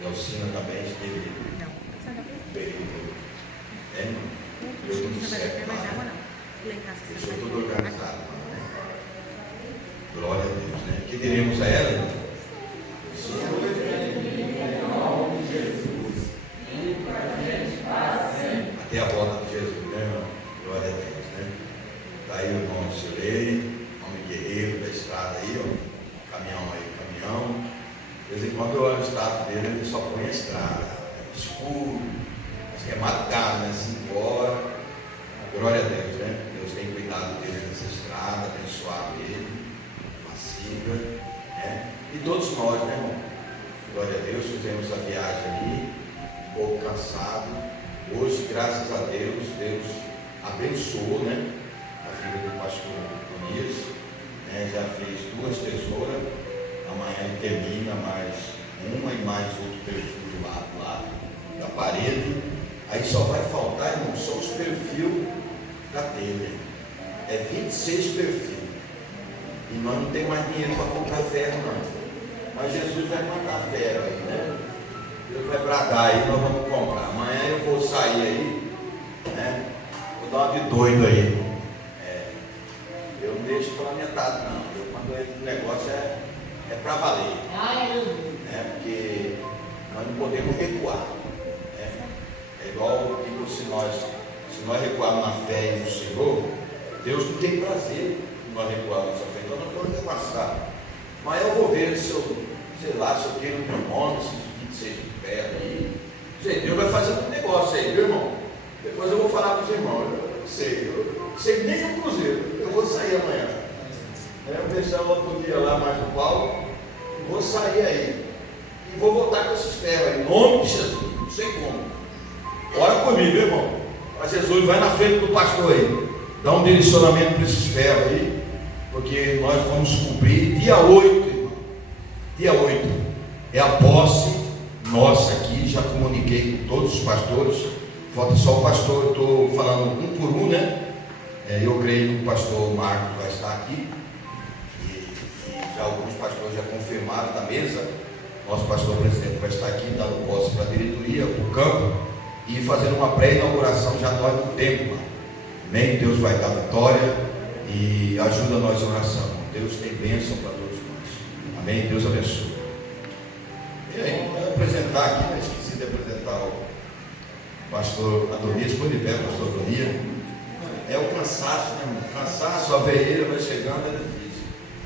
E a Alcina também esteve no período. Eu não sei, deixou tudo organizado. Glória a Deus, né? Que diremos a ela, irmão? Até a volta de Jesus, né, irmão? Glória a Deus, né? Daí o irmão Silei, homem guerreiro da estrada aí, ó. Caminhão. De vez em quando eu olho o estado dele, ele só põe a estrada, escuro, acho que é madrugada, né? 5 horas. Glória a Deus, né? Deus tem cuidado dele nessa estrada, abençoado ele, macia, né? E todos nós, né, irmão? Glória a Deus, fizemos a viagem ali, um pouco cansado. Hoje, graças a Deus, Deus abençoou, né? A vida do pastor Tonias, né? Já fez 2 tesouras. Amanhã ele termina mais uma e mais outro perfil do lado lá da parede. Aí só vai faltar, irmão, só os perfis da telha. É 26 perfis. E nós não temos mais dinheiro para comprar ferro, não. Mas Jesus vai mandar ferro aí, né? Deus vai bradar aí, nós vamos comprar. Amanhã eu vou sair aí, né? Vou dar uma de doido aí. Eu não deixo pela metade, não. Quando o negócio é para valer. Porque nós não podemos recuar. É igual tipo, se nós recuarmos na fé e no Senhor, Deus não tem prazer em nós recuarmos nossa fé. Então nós podemos passar. Mas eu vou ver se eu quero o meu nome, esses 26 de ferro aí. Deus vai fazer um negócio aí, viu, irmão? Depois eu vou falar para os irmãos. Eu sei nem o cruzeiro. Eu vou sair amanhã. Eu vou deixar o outro dia lá mais no Paulo. E vou sair aí. E vou voltar com esses ferros aí. Em nome de Jesus. Não sei como. Ora comigo, viu, irmão? Mas Jesus vai na frente do pastor aí. Dá um direcionamento para esses ferros aí. Porque nós vamos cumprir dia 8, irmão. Dia 8. É a posse nossa aqui. Já comuniquei com todos os pastores. Falta só o pastor. Eu estou falando um por um, né? Eu creio que o pastor Marcos vai estar aqui. Já alguns pastores já confirmaram da mesa. Nosso pastor presidente vai estar aqui, dando posse para a diretoria, para o campo, e fazendo uma pré-inauguração já nós no tempo. Amém? Deus vai dar vitória e ajuda nós em oração. Deus tem bênção para todos nós. Amém? Deus abençoe. E aí, vou apresentar aqui, mas esqueci de apresentar o pastor Adonias. Põe de pé, pastor Adonias. É o cansaço, né, irmão? Cansaço, a veieira vai chegando, é difícil.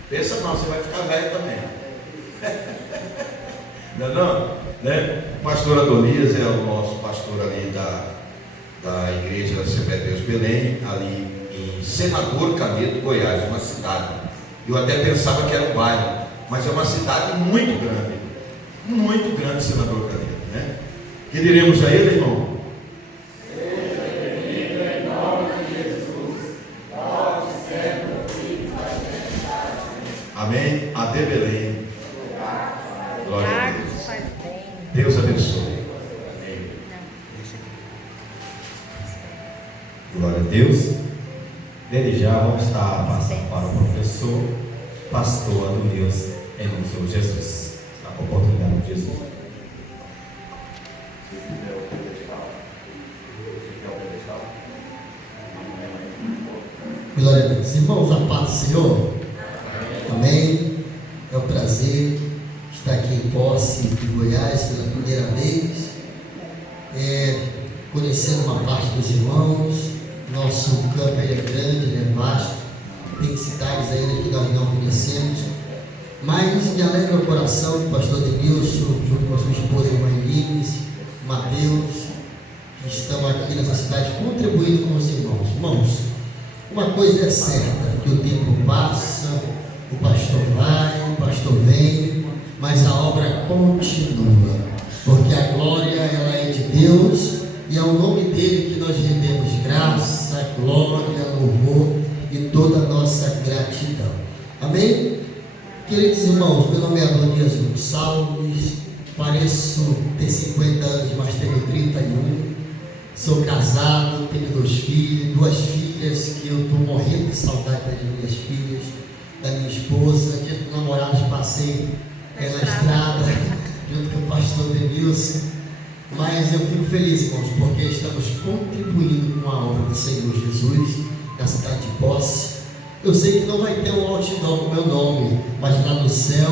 Pensa não, você vai ficar velho também. Não? Né? O pastor Adonias é o nosso pastor ali da igreja da Assembleia de Deus Belém, ali em Senador Canedo, Goiás, uma cidade. Eu até pensava que era um bairro, mas é uma cidade muito grande, Senador Canedo, né? Que diremos a ele, irmão? Amém? Até Belém. Glória a Deus. Deus abençoe. Amém. Glória a Deus. Desde já vamos estar passando para o professor, pastor Adonias, em nome do Senhor Jesus. Está com a oportunidade de Jesus. Glória a Deus. Irmãos, a paz do Senhor. Amém. É um prazer estar aqui em Posse de Goiás pela primeira vez, conhecendo uma parte dos irmãos. Nosso campo é grande, é vasto, tem cidades ainda que nós não conhecemos, mas me alegra o coração do pastor Denilson, junto com a sua esposa, irmã Inês, Mateus, que estão aqui nessa cidade contribuindo com os irmãos. Irmãos, uma coisa é certa, que o tempo passa, o pastor vai, o pastor vem, mas a obra continua, porque a glória ela é de Deus e é o nome dele que nós rendemos graça, glória, louvor e toda a nossa gratidão. Amém? Queridos irmãos, meu nome é Adonias Gonçalves, pareço ter 50 anos, mas tenho 31. Sou casado, tenho 2 filhos, 2 filhas que eu estou morrendo de saudade das minhas filhas, da minha esposa. Dia dos namorados passei na estrada, junto com o pastor Denilson, mas eu fico feliz, irmãos, porque estamos contribuindo com a obra do Senhor Jesus na cidade de Posse. Eu sei que não vai ter um outdoor com o meu nome, mas lá no céu,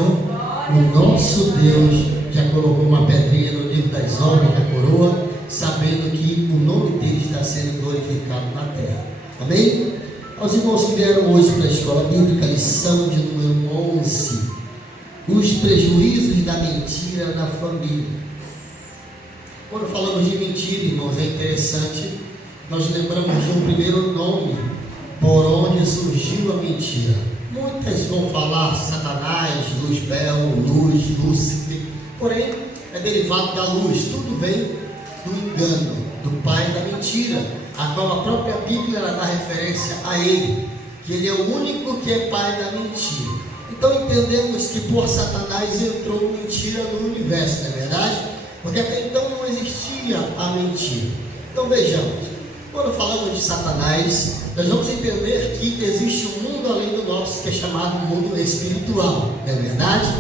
o nosso Deus já colocou uma pedrinha no livro das honras da coroa, sabendo que o nome dele está sendo glorificado na terra. Amém? Aos irmãos que vieram hoje para a escola bíblica, lição de número 11, os prejuízos da mentira na família. Quando falamos de mentira, irmãos, é interessante, nós lembramos de um primeiro nome por onde surgiu a mentira. Muitas vão falar Satanás, Luzbel, Luz, Lúcifer, porém é derivado da luz. Tudo vem do engano, do pai da mentira, a qual a própria Bíblia dá referência a ele, que ele é o único que é pai da mentira. Então entendemos que por Satanás entrou mentira no universo, não é verdade? Porque até então não existia a mentira. Então vejamos, quando falamos de Satanás, nós vamos entender que existe um mundo além do nosso, que é chamado mundo espiritual, não é verdade?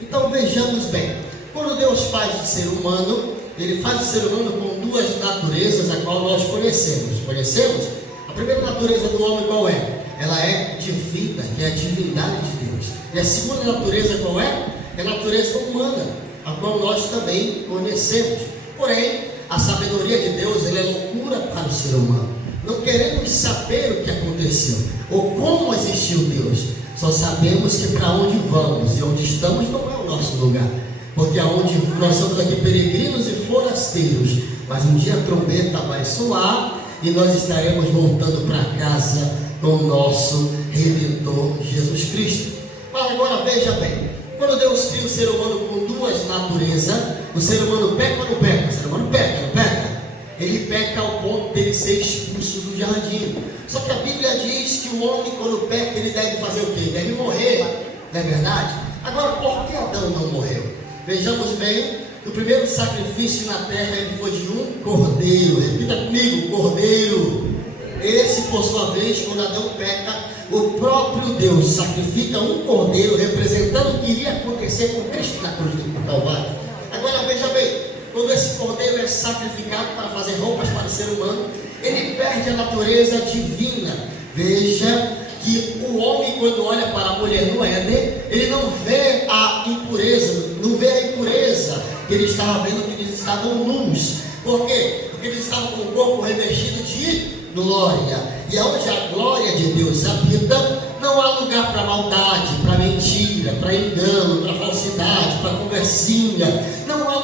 Então vejamos bem, quando Deus faz o ser humano, ele faz o ser humano com duas naturezas, a qual nós conhecemos. Conhecemos? A primeira natureza do homem qual é? Ela é divina, que é a divindade de Deus. E a segunda natureza qual é? É a natureza humana, a qual nós também conhecemos. Porém, a sabedoria de Deus, ela é loucura para o ser humano. Não queremos saber o que aconteceu, ou como existiu Deus. Só sabemos que para onde vamos e onde estamos não é o nosso lugar. Porque aonde nós somos aqui peregrinos e forasteiros, mas um dia a trombeta vai soar e nós estaremos voltando para casa com o nosso Redentor Jesus Cristo. Mas agora veja bem, quando Deus cria o ser humano com duas naturezas, o ser humano peca ou não peca? O ser humano peca, não peca? Ele peca ao ponto de ele ser expulso do jardim. Só que a Bíblia diz que o homem, quando peca, ele deve fazer o quê? Deve morrer, não é verdade? Agora, por que Adão não morreu? Vejamos bem, o primeiro sacrifício na terra ele foi de um cordeiro. Repita comigo, cordeiro. Esse, por sua vez, quando Adão peca, o próprio Deus sacrifica um cordeiro, representando o que iria acontecer com Cristo na cruz do Calvário. Agora veja bem, quando esse cordeiro é sacrificado para fazer roupas para o ser humano, ele perde a natureza divina. Veja que o homem, quando olha para a mulher no Éden, ele não vê a impureza, não vê a impureza que ele estava vendo, que eles estavam nus. Por quê? Porque eles estavam com o corpo revestido de glória. E onde a glória de Deus habita, não há lugar para maldade, para mentira, para engano, para falsidade, para conversinha. Não há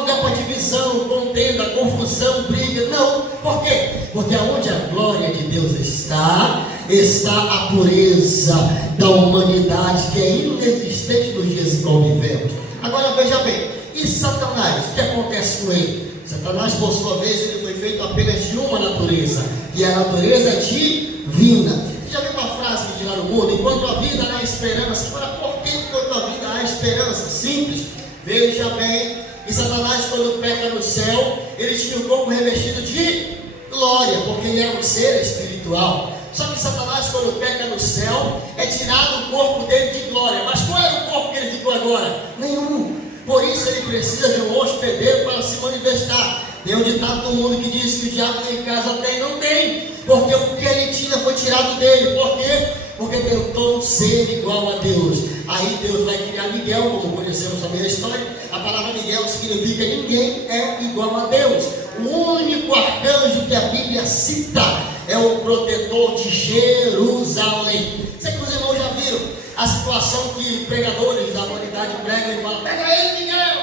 lugar para divisão, contenda, confusão, briga. Não. Por quê? Porque aonde a glória de Deus está a pureza da humanidade, que é inexistente nos dias em qual vivemos. Agora veja bem, e Satanás, o que acontece com ele? Satanás, por sua vez, ele foi feito apenas de uma natureza, que é a natureza divina. Já viu uma frase que diz lá no mundo? Enquanto a vida há esperança. Agora, por que enquanto a vida há esperança? Simples. Veja bem, e Satanás, quando peca no céu, ele tinha o corpo revestido de glória, porque ele era um ser espiritual. Só que Satanás, quando peca no céu, é tirado o corpo dele de glória. Mas qual é o corpo que ele ficou agora? Nenhum. Por isso ele precisa de um hospedeiro para se manifestar. Tem um ditado no mundo que diz que o diabo nem casa tem, não tem. Porque o que ele tinha foi tirado dele. Por quê? Porque tentou ser igual a Deus. Aí Deus vai criar Miguel, como conhecemos também a história. A palavra Miguel significa ninguém é igual a Deus. O único arcanjo que a Bíblia cita é o protetor de Jerusalém. Sei que os irmãos já viram a situação que pregadores da humanidade pregam e falam: pega ele, Miguel,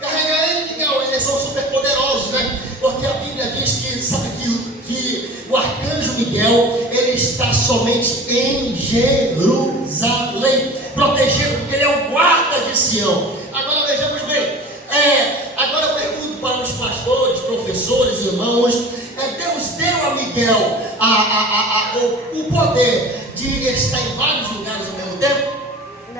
carrega ele, Miguel. Eles são super poderosos, né? Porque a Bíblia diz que, sabe que o arcanjo Miguel, ele está somente em Jerusalém, protegendo, porque ele é o guarda de Sião. Agora vejamos bem, agora eu pergunto para os pastores, professores, irmãos, Deus deu a Miguel o poder de estar em vários lugares ao mesmo tempo?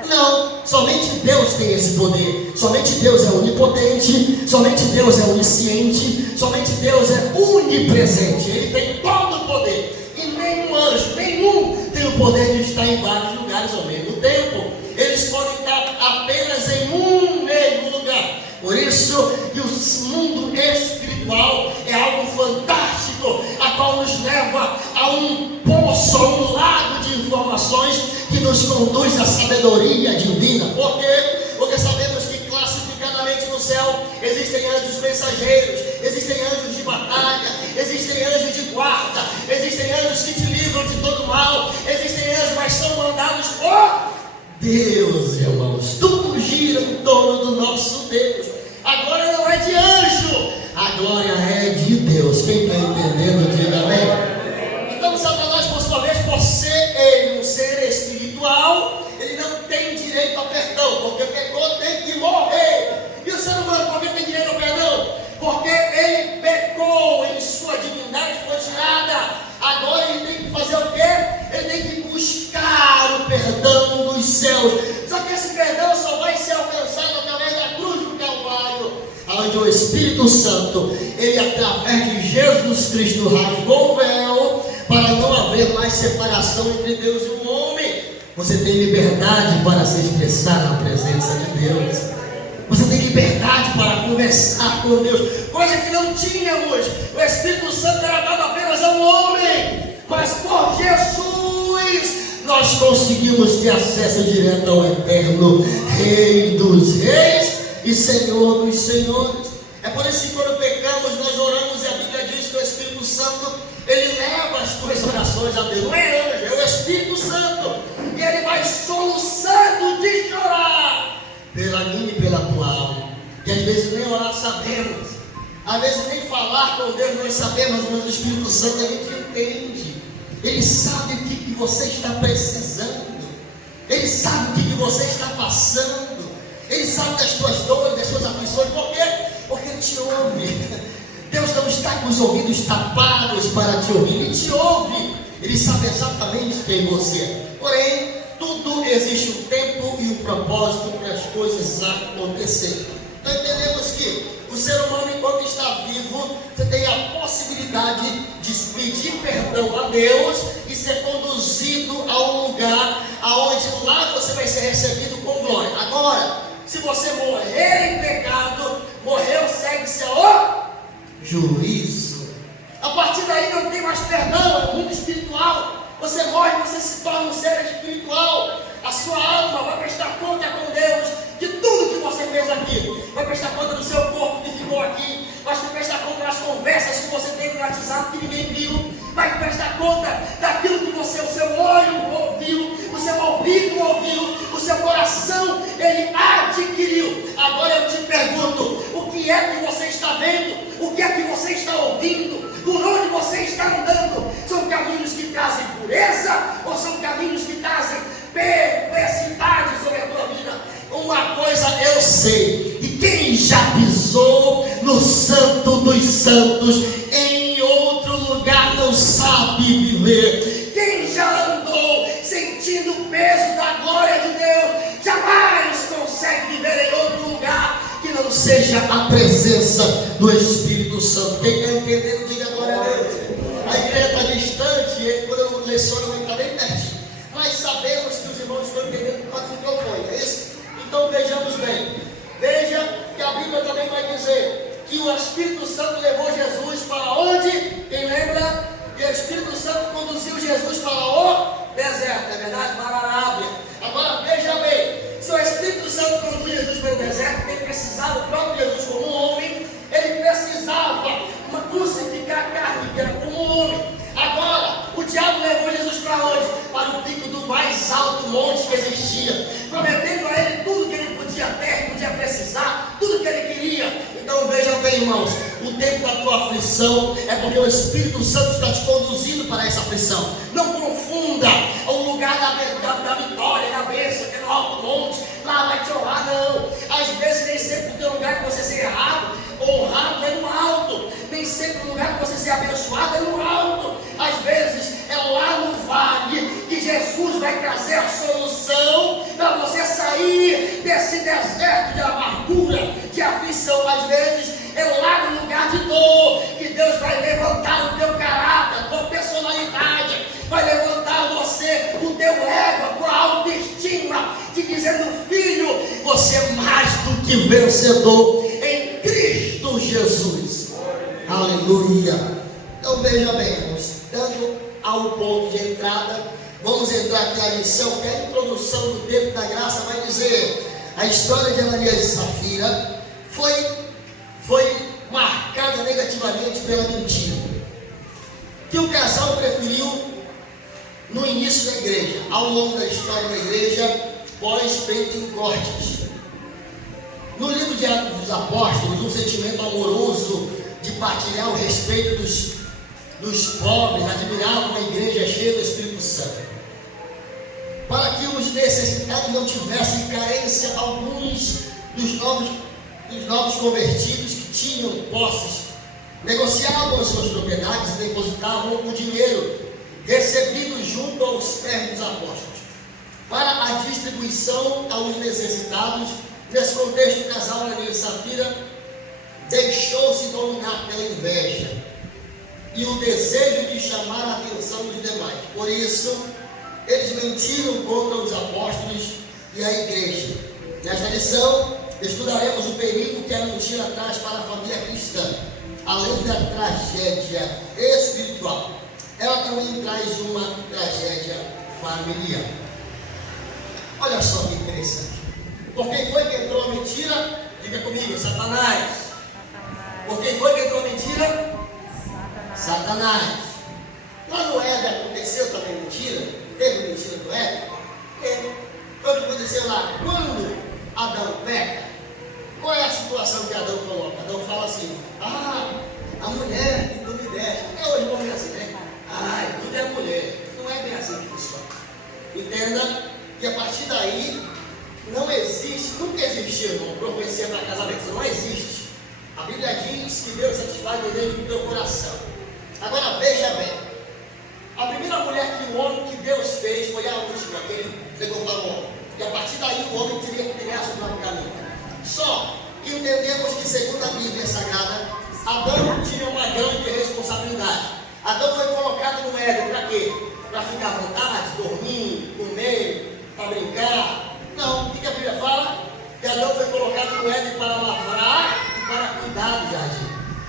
Não, somente Deus tem esse poder. Somente Deus é onipotente, somente Deus é onisciente, somente Deus é onipresente. Ele tem todo o poder. E nenhum anjo, nenhum tem o poder de estar em vários lugares ao mesmo tempo. Eles podem estar apenas em um mesmo lugar. isso que o mundo espiritual é algo fantástico, a qual nos leva a um poço, a um lago de informações que nos conduz à sabedoria divina. Por quê? Porque sabemos que classificadamente no céu existem anjos mensageiros, existem anjos de batalha, existem anjos de guarda, existem anjos que te livram de todo mal, existem anjos, mas são mandados por Deus, irmãos. Tudo gira em torno do nosso Deus. A glória não é de anjo, a glória é de Deus. Quem está entendendo, diga amém. Então Satanás, por sua vez, por ser ele um ser espiritual, ele não tem direito a perdão, porque pecou, tem que morrer. E o ser humano, por que tem direito ao perdão? Porque ele pecou, em sua divindade foi tirada. Agora ele tem que fazer o quê? Ele tem que buscar o perdão dos céus. Só que esse perdão só vai ser alcançado através da cruz do Calvário, onde o Espírito Santo, ele através de Jesus Cristo rasgou o véu para não haver mais separação entre Deus e o homem. Você tem liberdade para se expressar na presença de Deus. Você tem liberdade para conversar com Deus, coisa que não tínhamos. O Espírito Santo era dado apenas ao homem, mas por Jesus nós conseguimos ter acesso direto ao eterno Rei dos Reis e Senhor dos Senhores. É por isso que quando pecamos nós oramos e a Bíblia diz que o Espírito Santo, ele leva as tuas orações a Deus. Não é anjo, é o Espírito Santo, e ele vai soluçando de chorar pela minha e pela tua alma. E às vezes nem orar sabemos, às vezes nem falar com Deus nós sabemos, mas o Espírito Santo ele te entende. Ele sabe o que você está precisando, ele sabe o que você está passando, ele sabe das tuas dores, das suas aflições. Por quê? Porque ele te ouve. Deus não está com os ouvidos tapados para te ouvir, ele te ouve, ele sabe exatamente quem você é. Porém, tudo existe um tempo e um propósito para as coisas acontecerem. Então entendemos que o ser humano, enquanto está vivo, você tem a possibilidade de pedir perdão a Deus e ser conduzido a um lugar aonde lá você vai ser recebido com glória. Agora, se você morrer em pecado, morreu, segue-se ao juízo. A partir daí não tem mais perdão, é mundo espiritual. Você morre, você se torna um ser espiritual. A sua alma vai prestar conta com Deus de tudo que você fez aqui. Vai prestar conta do seu corpo que ficou aqui. Vai prestar conta das conversas que você teve no WhatsApp que ninguém viu. Vai prestar conta daquilo que você, o seu olho ouviu, o seu ouvido ouviu, o seu coração ele adquiriu. Agora eu te pergunto, o que é que você está vendo? O que é que você está ouvindo? Por onde você está andando? São caminhos que trazem pureza ou são caminhos que trazem perversidade sobre a tua vida? Uma coisa eu sei, e quem já pisou no Santo dos Santos em outro lugar não sabe viver. Quem já andou sentindo o peso da glória de Deus jamais consegue viver em outro lugar que não seja a presença do Espírito Santo. Quem está entendendo, diga glória a Deus. A igreja está distante, e quando eu leciono eu está bem pertinho, mas sabemos que os irmãos estão entendendo por causa do microfone, é isso? Então vejamos bem, veja que a Bíblia também vai dizer que o Espírito Santo levou Jesus para onde? Quem lembra? E o Espírito Santo conduziu Jesus para o deserto, é verdade? Para a Arábia. Agora veja bem, se o Espírito Santo conduz Jesus para o deserto, ele precisava, o próprio Jesus como homem, ele precisava crucificar a carne, que era como um homem. Agora, o diabo levou Jesus para onde? Para o pico do mais alto monte que existia, prometendo a ele tudo que ele podia ter, podia precisar, tudo que ele queria. Então vejam bem, irmãos, o tempo da tua aflição é porque o Espírito Santo está te conduzindo para essa aflição. Não confunda o lugar da vitória, da bênção, que é no alto monte, lá vai te honrar, não. Às vezes nem sempre o teu lugar que você ser errado, honrado é no alto. Nem sempre o lugar que você ser abençoado é no alto. Às vezes é lá no vale que Jesus vai trazer a solução para você sair desse deserto de amargura, de aflição. Às vezes é lá no lugar de dor que Deus vai levantar o teu caráter, a tua personalidade, vai levantar você, o teu ego, a tua autoestima, te dizendo: filho, você é mais do que vencedor em Cristo Aleluia. Então veja bem, irmãos, dando ao ponto de entrada, vamos entrar aqui na lição, que é a introdução do tempo da graça vai dizer: a história de Ananias e Safira foi marcada negativamente pela mentira, que o casal preferiu no início da igreja, ao longo da história da igreja, pós-Pentecostes. No livro de Atos dos Apóstolos, um sentimento amoroso de partilhar o respeito dos pobres, admiravam a igreja cheia do Espírito Santo. Para que os necessitados não tivessem carência, alguns dos novos convertidos que tinham posses negociavam as suas propriedades e depositavam o dinheiro recebido junto aos pés dos apóstolos para a distribuição aos necessitados. Nesse contexto, o casal Ananias e Safira deixou-se dominar pela inveja e o desejo de chamar a atenção dos demais. Por isso, eles mentiram contra os apóstolos e a igreja. Nesta lição, estudaremos o perigo que a mentira traz para a família cristã. Além da tragédia espiritual, ela também traz uma tragédia familiar. Olha só que interessante. Por quem foi que entrou a mentira? Diga comigo: Satanás. Por quem foi que entrou a mentira? Satanás. Lá no Éden aconteceu também mentira? Teve mentira no Éden? Foi o que aconteceu lá. Quando Adão peca, qual é a situação que Adão coloca? Adão fala assim: a mulher que tu me deste. Até hoje vamos ver assim, né? Tudo é mulher. Não é bem assim que funciona. Entenda que a partir daí não existe, nunca existiu, irmão, profecia para casamento. Isso não existe. A Bíblia diz que Deus satisfaz o desejo do teu coração. Agora veja bem, a primeira mulher que o homem que Deus fez foi a última que ele entregou para o homem. E a partir daí o homem teria que criar seu próprio caminho. Só que entendemos que, segundo a Bíblia Sagrada, Adão tinha uma grande responsabilidade. Adão foi colocado no Éden para quê? Para ficar à vontade, dormir, comer, para brincar. Não, o que a Bíblia fala? Que Adão foi colocado no Éden para lavrar e para cuidar do jardim.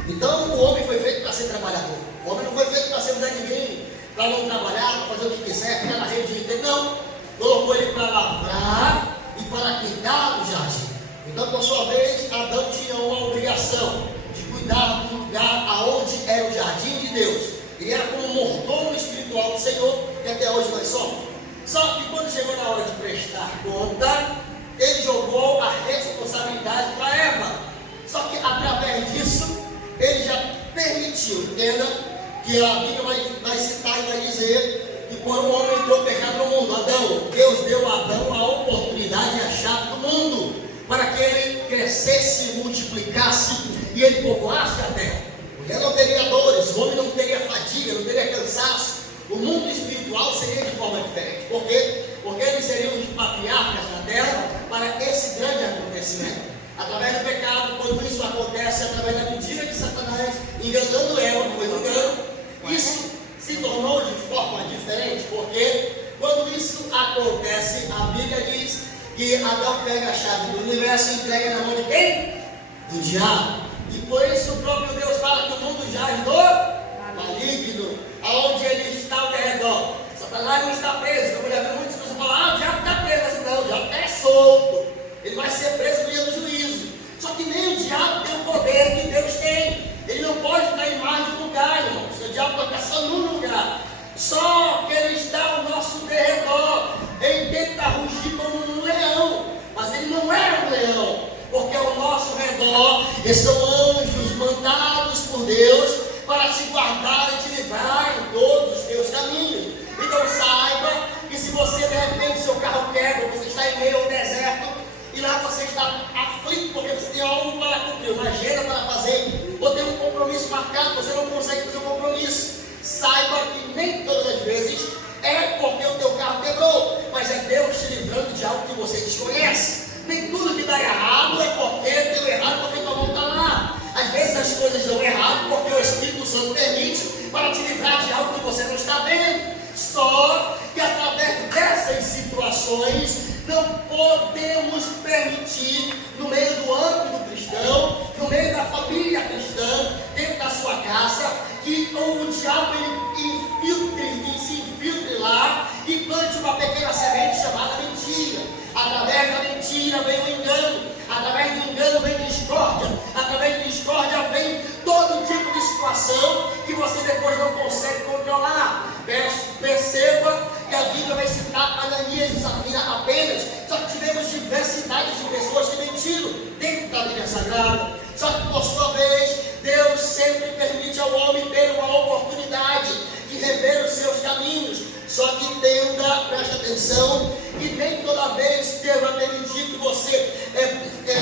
Então o homem foi feito para ser trabalhador. O homem não foi feito para ser Zé Ninguém, para não trabalhar, para fazer o que quiser, ficar na rede de tempo. Não, colocou ele para lavrar e para cuidar do jardim. Então, por sua vez, Adão tinha uma obrigação de cuidar do lugar aonde era o jardim de Deus. Ele era como mordomo espiritual do Senhor, que até hoje nós somos. Só que quando chegou na hora de prestar conta, ele jogou a responsabilidade para Eva. Só que através disso, ele já permitiu, entenda, que a Bíblia vai citar e vai dizer que por um homem entrou o pecado no mundo. Adão, Deus deu a Adão a oportunidade e a chave do mundo, para que ele crescesse, multiplicasse e ele povoasse a terra. Ele não teria dores, o homem não teria fadiga, não teria cansaço. O mundo espiritual seria de forma diferente. Por quê? Porque eles seriam os patriarcas na terra para esse grande acontecimento. Através do pecado, quando isso acontece, através da mentira de Satanás, enganando Eva, foi um engano, isso se tornou de forma diferente. Porque quando isso acontece, a Bíblia diz que Adão pega a chave do universo e entrega na mão de quem? Do diabo. E por isso o próprio Deus fala que o mundo jaz do maligno, aonde ele está ao redor. Satanás não está preso. Como já vi muitas pessoas falar: o diabo está preso. Assim, não, o diabo é solto. Ele vai ser preso no dia do juízo. Só que nem o diabo tem o poder que Deus tem. Ele não pode estar em mais de um lugar, irmãos. O diabo pode estar só num lugar. Só que ele está ao nosso derredor. Ele tenta rugir como um leão, mas ele não é um leão, porque ao nosso redor estão anjos mandados por Deus para te guardar e te livrar em todos os teus caminhos. Então saiba que se você de repente seu carro quebra, você está em meio ao deserto e lá você está aflito porque você tem algo para cumprir, uma agenda para fazer, ou tem um compromisso marcado, você não consegue fazer um compromisso. Saiba que nem todas as vezes é porque o teu carro quebrou, mas é Deus te livrando de algo que você desconhece. Nem tudo que dá errado é porque deu errado, porque tua mão está lá. Às vezes as coisas dão errado porque o Espírito Santo permite para te livrar de algo que você não está vendo. Só que através dessas situações não podemos permitir, no meio do âmbito cristão, no meio da família cristã, dentro da sua casa, o diabo se infiltre lá e plante uma pequena semente chamada mentira. Através da mentira vem o engano, através do engano vem discórdia, através da discórdia vem todo tipo de situação que você depois não consegue controlar. Perceba que a Bíblia vai citar Ananias e Safira apenas, só que tivemos diversidade de pessoas que mentiram dentro da Bíblia Sagrada. Só que por sua vez, Deus sempre permite ao homem ter uma oportunidade de rever os seus caminhos. Só que entenda, preste atenção, que nem toda vez Deus vai permitir que você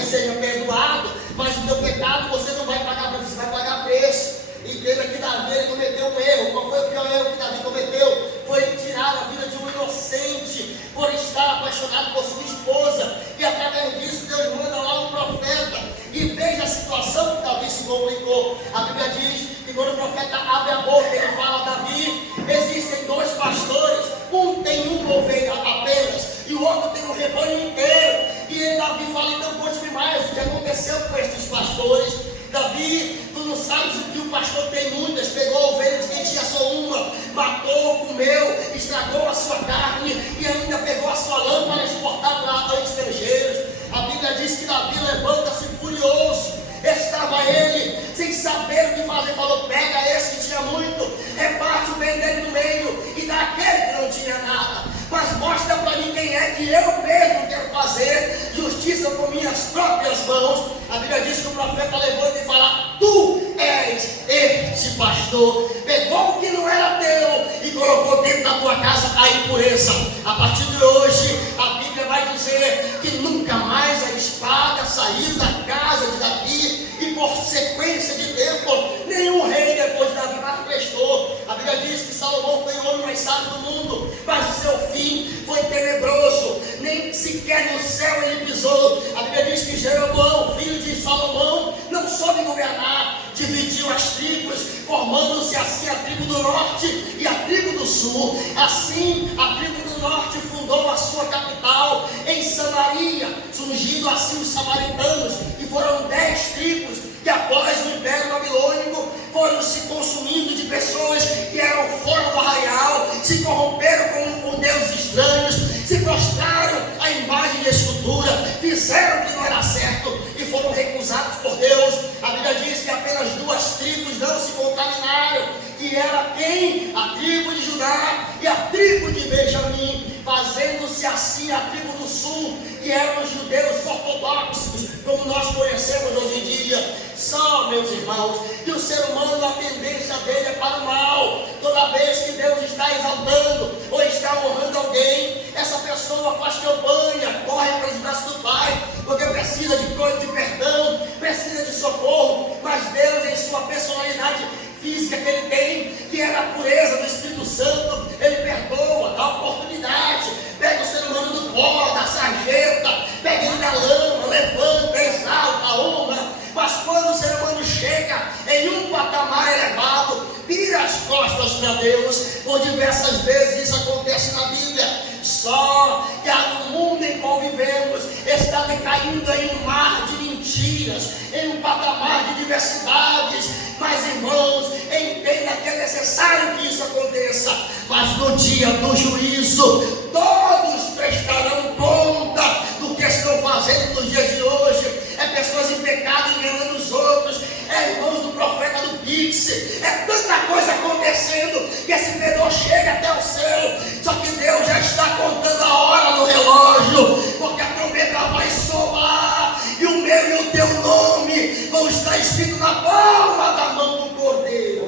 seja perdoado, mas o teu pecado você não vai pagar, você vai pagar preço. Entenda que Davi cometeu um erro. Qual foi o pior erro que Davi cometeu? Foi tirar a vida de um inocente por estar apaixonado por sua esposa. E através disso Deus manda lá um profeta. E veja a situação que Davi se complicou. A Bíblia diz que quando o profeta abre a boca, ele fala a Davi: existem dois pastores, um tem uma ovelha apenas e o outro tem um rebanho inteiro. E Davi fala: então conte-me mais o que aconteceu com estes pastores. Davi, tu não sabes o que o pastor tem muitas, pegou a ovelha de quem tinha só uma, matou, comeu, estragou a sua carne e ainda pegou a sua lã para exportar para estrangeiros. A Bíblia diz que Davi levanta-se furioso. Estava ele sem saber o que fazer, falou: pega esse que tinha muito, reparte o bem dele no meio e dá aquele que não tinha nada. Mas mostra para mim quem é que eu mesmo quero fazer justiça com minhas próprias mãos. A Bíblia diz que o profeta levanta e fala: tu és este pastor. Pegou o que não era teu e colocou dentro da tua casa a impureza. A partir de hoje, a Bíblia vai dizer que nunca mais a espada saiu da casa de Davi, e por sequência de tempo, nenhum rei depois de Davi mais prestou. A Bíblia diz que Salomão foi o homem mais sábio do mundo, mas o seu fim foi tenebroso, nem sequer no céu ele pisou. A Bíblia diz que Jeroboão, filho de Salomão, não soube governar, dividiu as tribos, formando-se assim a tribo do norte e a tribo do sul. Assim, a tribo do norte fundou a sua capital em Samaria, surgindo assim os samaritanos, e foram 10 tribos que após o Império Babilônico foram se consumindo de pessoas que eram fora do arraial, se corromperam com deuses estranhos, se prostraram à imagem de escultura, fizeram o que não era certo e foram recusados por Deus. A Bíblia diz que apenas 2 tribos não se contaminaram, que era quem? A tribo de Judá e a tribo de Benjamim, fazendo-se assim a tribo do sul, que eram os judeus ortodoxos, como nós conhecemos hoje em dia. Só, meus irmãos, que o ser humano, a tendência dele é para o mal. Toda vez que Deus está exaltando ou está honrando alguém, essa pessoa faz campanha, corre para os braços do Pai, porque precisa de perdão, precisa de socorro. Mas Deus, em sua personalidade física que ele tem, que é a pureza do Espírito Santo, ele perdoa, dá oportunidade, pega o ser humano do pó, da sarjeta, pega ele da lama, levanta, exalta, honra. Mas quando o ser humano chega em um patamar elevado, vira as costas para Deus. Por diversas vezes isso acontece na Bíblia. Só que o mundo em qual vivemos está decaindo em um mar de mentiras, em um patamar de diversidades. Mas, irmãos, entenda que é necessário que isso aconteça. Mas no dia do juízo, todos prestarão conta do que estão fazendo nos dias de hoje. É pessoas em pecado enganando os outros, é irmãos do profeta do Pix, é tanta coisa acontecendo que esse fedor chega até o céu. Só que Deus já está contando a hora no relógio, porque a trombeta vai soar e o meu e o teu nome vão estar escritos na palma da mão do Cordeiro.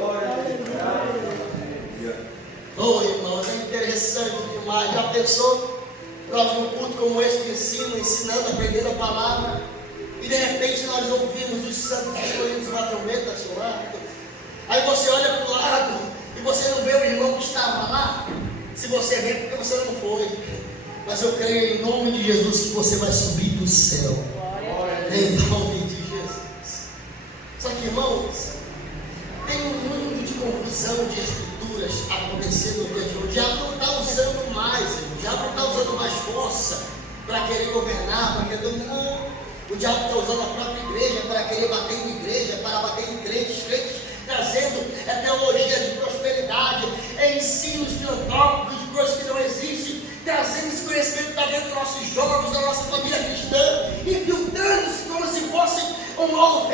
Oh, irmãos, é interessante demais. Já pensou? Nós num culto como esse de ensino, ensinando, aprendendo a palavra, e de repente nós ouvimos os santos escolhidos na trombeta soar. Aí você olha para o lado e você não vê o irmão que estava lá. Se você vê, porque você não foi. Mas eu creio em nome de Jesus que você vai subir do céu. Em nome de Jesus. Só que, irmãos, tem um mundo de confusão de escrituras acontecendo no dia de hoje. O diabo não está usando mais, o diabo não está usando mais força para querer governar, para querer dominar. O diabo está usando a própria igreja para querer bater em igreja, para bater em crentes, trazendo a teologia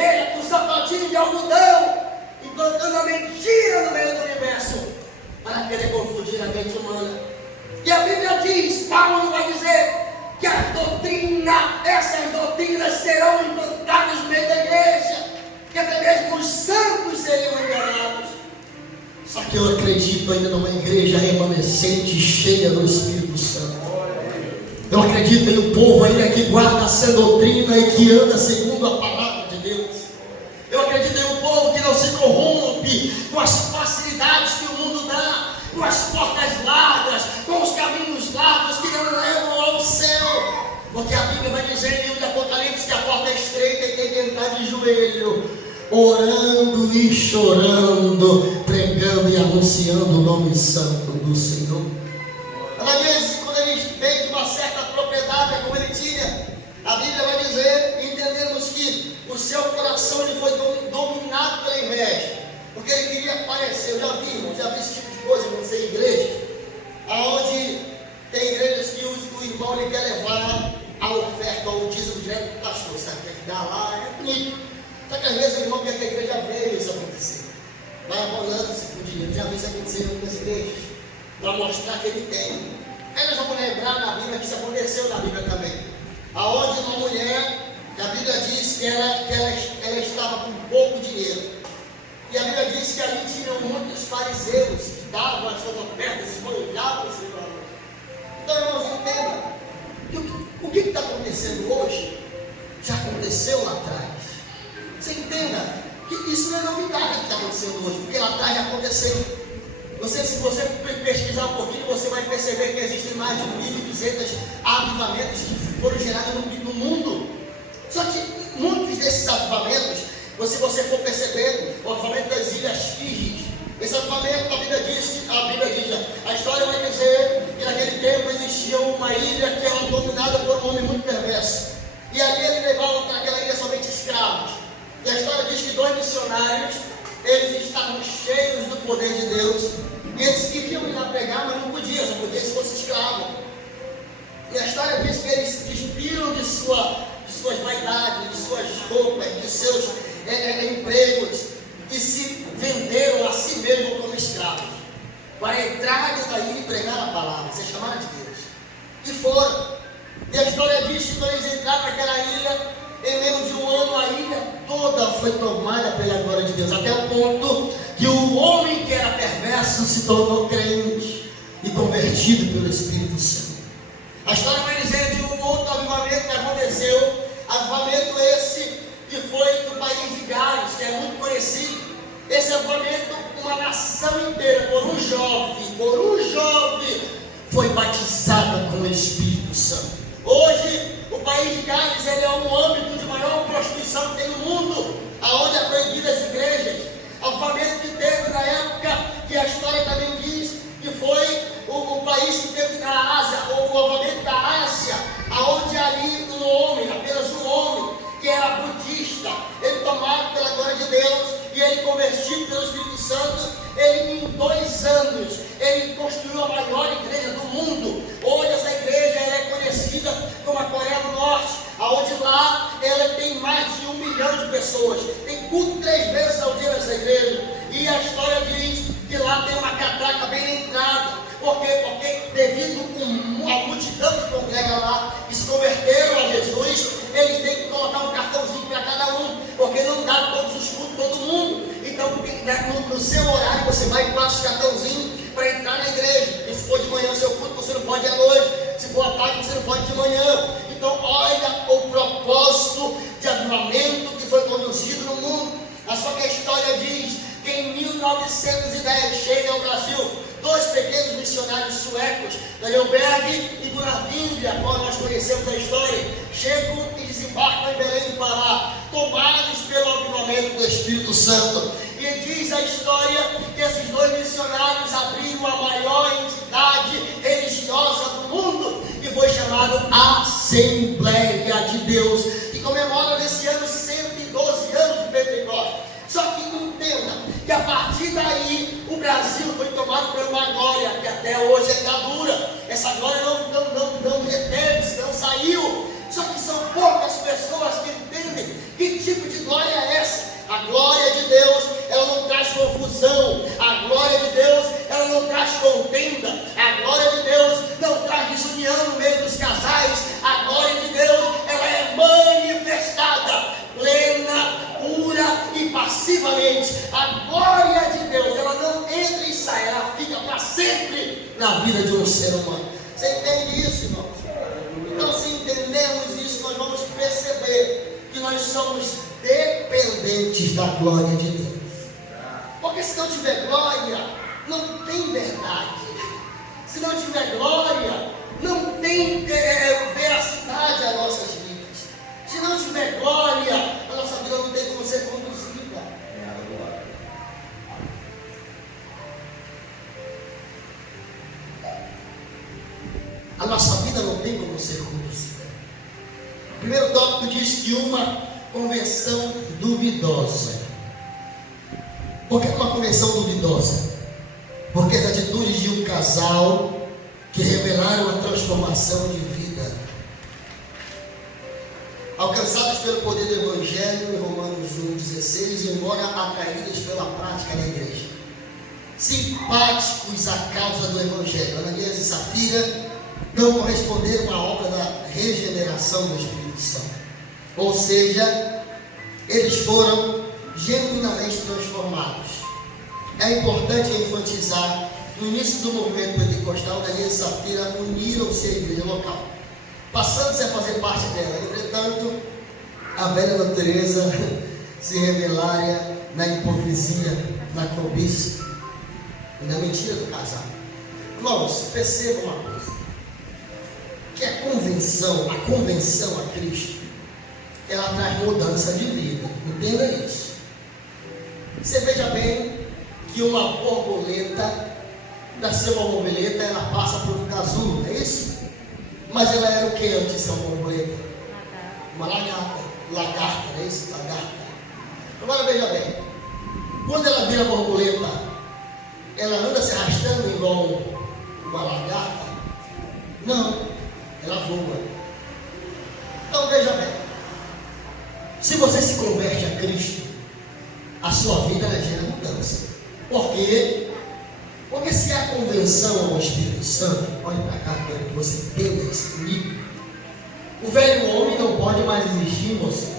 ovelha com sapatinho de algodão, implantando uma mentira no meio do universo, para querer confundir a mente humana. E a Bíblia diz, Paulo vai dizer, que essas doutrinas serão implantadas no meio da igreja, que até mesmo os santos seriam enganados. Só que eu acredito ainda numa igreja remanescente, cheia do Espírito Santo. Eu acredito em um povo ainda que guarda essa doutrina e que anda segundo a palavra de Deus. Eu acredito em um povo que não se corrompe com as facilidades que o mundo dá, com as portas largas, com os caminhos largos que não levam ao céu. Porque a Bíblia vai dizer em livro de Apocalipse que a porta é estreita e tem que entrar de joelho, orando e chorando, pregando e anunciando o nome santo do Senhor. Às vezes, quando ele vem de uma certa propriedade como ele tinha, a Bíblia vai dizer, entendemos que o seu coração ele foi dominado pela inveja, porque ele queria aparecer. Eu já vi esse tipo de coisa acontecer em igrejas, onde tem igrejas que o irmão ele quer levar a oferta ou o dízimo direto para o pastor, sabe? Quer que dá lá, é bonito. Só que às vezes o irmão quer que a igreja veja isso acontecer, vai abolando-se com dinheiro. Já vi isso acontecer em algumas igrejas, para mostrar que ele tem. Aí nós vamos lembrar na Bíblia que isso aconteceu na Bíblia também, aonde uma mulher, a Bíblia diz que ela estava com pouco dinheiro, e a Bíblia diz que ali tinham muitos fariseus que davam as suas ofertas, esbanjavam o Senhor. Então, irmãos, entendam, o que está acontecendo hoje, já aconteceu lá atrás. Você entenda que isso não é novidade que está acontecendo hoje, porque lá atrás já aconteceu. Se você pesquisar um pouquinho, você vai perceber que existem mais de 1.200 avivamentos que foram gerados no mundo. Só que muitos desses avivamentos, se você for perceber, o avivamento das Ilhas Fiji, esse avivamento, a Bíblia diz, a história vai dizer que naquele tempo existia uma ilha que era dominada por um homem muito perverso. E ali ele levava para aquela ilha somente escravos. E a história diz que 2 missionários, eles estavam cheios do poder de Deus, e eles queriam ir lá pregar, mas não podiam, só podia se fosse escravo. E a história diz que eles se despiram de suas vaidades, de suas roupas, de seus empregos, e se venderam a si mesmos como escravos, para entrar dentro da ilha e pregar a palavra, ser chamaram de Deus. E foram. E a história diz que quando eles entraram naquela ilha, em menos de um ano a ilha toda foi tomada pela glória de Deus, até o ponto que o homem que era perverso se tornou crente e convertido pelo Espírito Santo. A história vai dizer de um outro avivamento que aconteceu, avivamento esse que foi do país de Gales, que é muito conhecido. Esse avivamento, uma nação inteira, por um jovem, foi batizada com o Espírito Santo. Hoje, o país de Gales ele é um âmbito de maior prostituição que tem no mundo, aonde é proibido as igrejas. Avivamento que teve na época, que a história também diz, que foi o país que teve na Ásia, ou o avivamento da Ásia, aonde ali um homem, apenas um homem, que era budista, ele tomado pela glória de Deus, e ele convertido pelo Espírito Santo, ele em 2 anos, ele construiu a maior igreja do mundo. Hoje essa igreja ela é conhecida como a Coreia do Norte, aonde lá ela tem mais de 1 milhão de pessoas, tem culto 3 vezes ao dia nessa igreja, e a história diz que lá tem uma catraca bem na entrada. Por quê? Porque devido a multidão que congrega lá, que se converteram a Jesus, eles têm que colocar um cartãozinho para cada um, porque não dá todos os cultos todo mundo. Então no seu horário você vai e passa o cartãozinho para entrar na igreja. E se for de manhã o seu culto, você não pode ir à noite. Se for à tarde, você não pode ir de manhã. Então olha o propósito de avivamento que foi conduzido no mundo. Só que a história diz que em 1910 chega ao Brasil 2 pequenos missionários suecos, Daniel Berg e Gunnar Wingre, a qual nós conhecemos a história, chegam e desembarcam em Belém do Pará, tomados pelo avivamento do Espírito Santo. E diz a história que esses 2 missionários abriram a maior entidade religiosa do mundo, que foi chamada Assembleia de Deus, que comemora nesse ano 112 anos de Pentecostes. Só que entenda que a partir daí o Brasil foi tomado por uma glória que até hoje ainda dura. Essa glória não reteve-se, não saiu. Só que são poucas pessoas que entendem que tipo de glória é união no meio dos casais, a glória de Deus, ela é manifestada, plena, pura e passivamente. A glória de Deus, ela não entra e sai, ela fica para sempre na vida de um ser humano. Você entende isso, irmãos? Então, se entendemos isso, nós vamos perceber que nós somos dependentes da glória de Deus. Porque se não tiver glória, não tem verdade. Se não tiver glória, não tem veracidade às nossas vidas. Se não tiver glória, a nossa vida não tem como ser conduzida. A nossa vida não tem como ser conduzida. O primeiro tópico diz que uma conversão duvidosa. Por que uma conversão duvidosa? Porque as atitudes de um casal que revelaram a transformação de vida, alcançados pelo poder do Evangelho, em Romanos 1,16, embora atraídos pela prática da igreja, simpáticos à causa do Evangelho, Ananias e Safira não corresponderam à obra da regeneração do Espírito Santo. Ou seja, eles foram genuinamente transformados. É importante enfatizar, no início do movimento pentecostal, Ananias e Safira uniram-se à igreja local, passando-se a fazer parte dela. Entretanto, a velha natureza se revelaria na hipocrisia, na cobiça e na mentira do casal. Irmãos, percebam uma coisa, que a convenção a Cristo, ela traz mudança de vida. Entenda isso. Você veja bem que uma borboleta, nasceu uma borboleta, ela passa por um casulo, não é isso? Mas ela era o que antes de ser uma borboleta? Uma lagarta, não é isso? Lagarta. Agora veja bem, quando ela vira borboleta, ela anda se arrastando igual uma lagarta? Não. Ela voa. Então veja bem, se você se converte a Cristo, a sua vida gera mudança. Por quê? Porque se há convenção ao Espírito Santo, olhe para cá, quero que você entenda isso comigo. O velho homem não pode mais existir em você.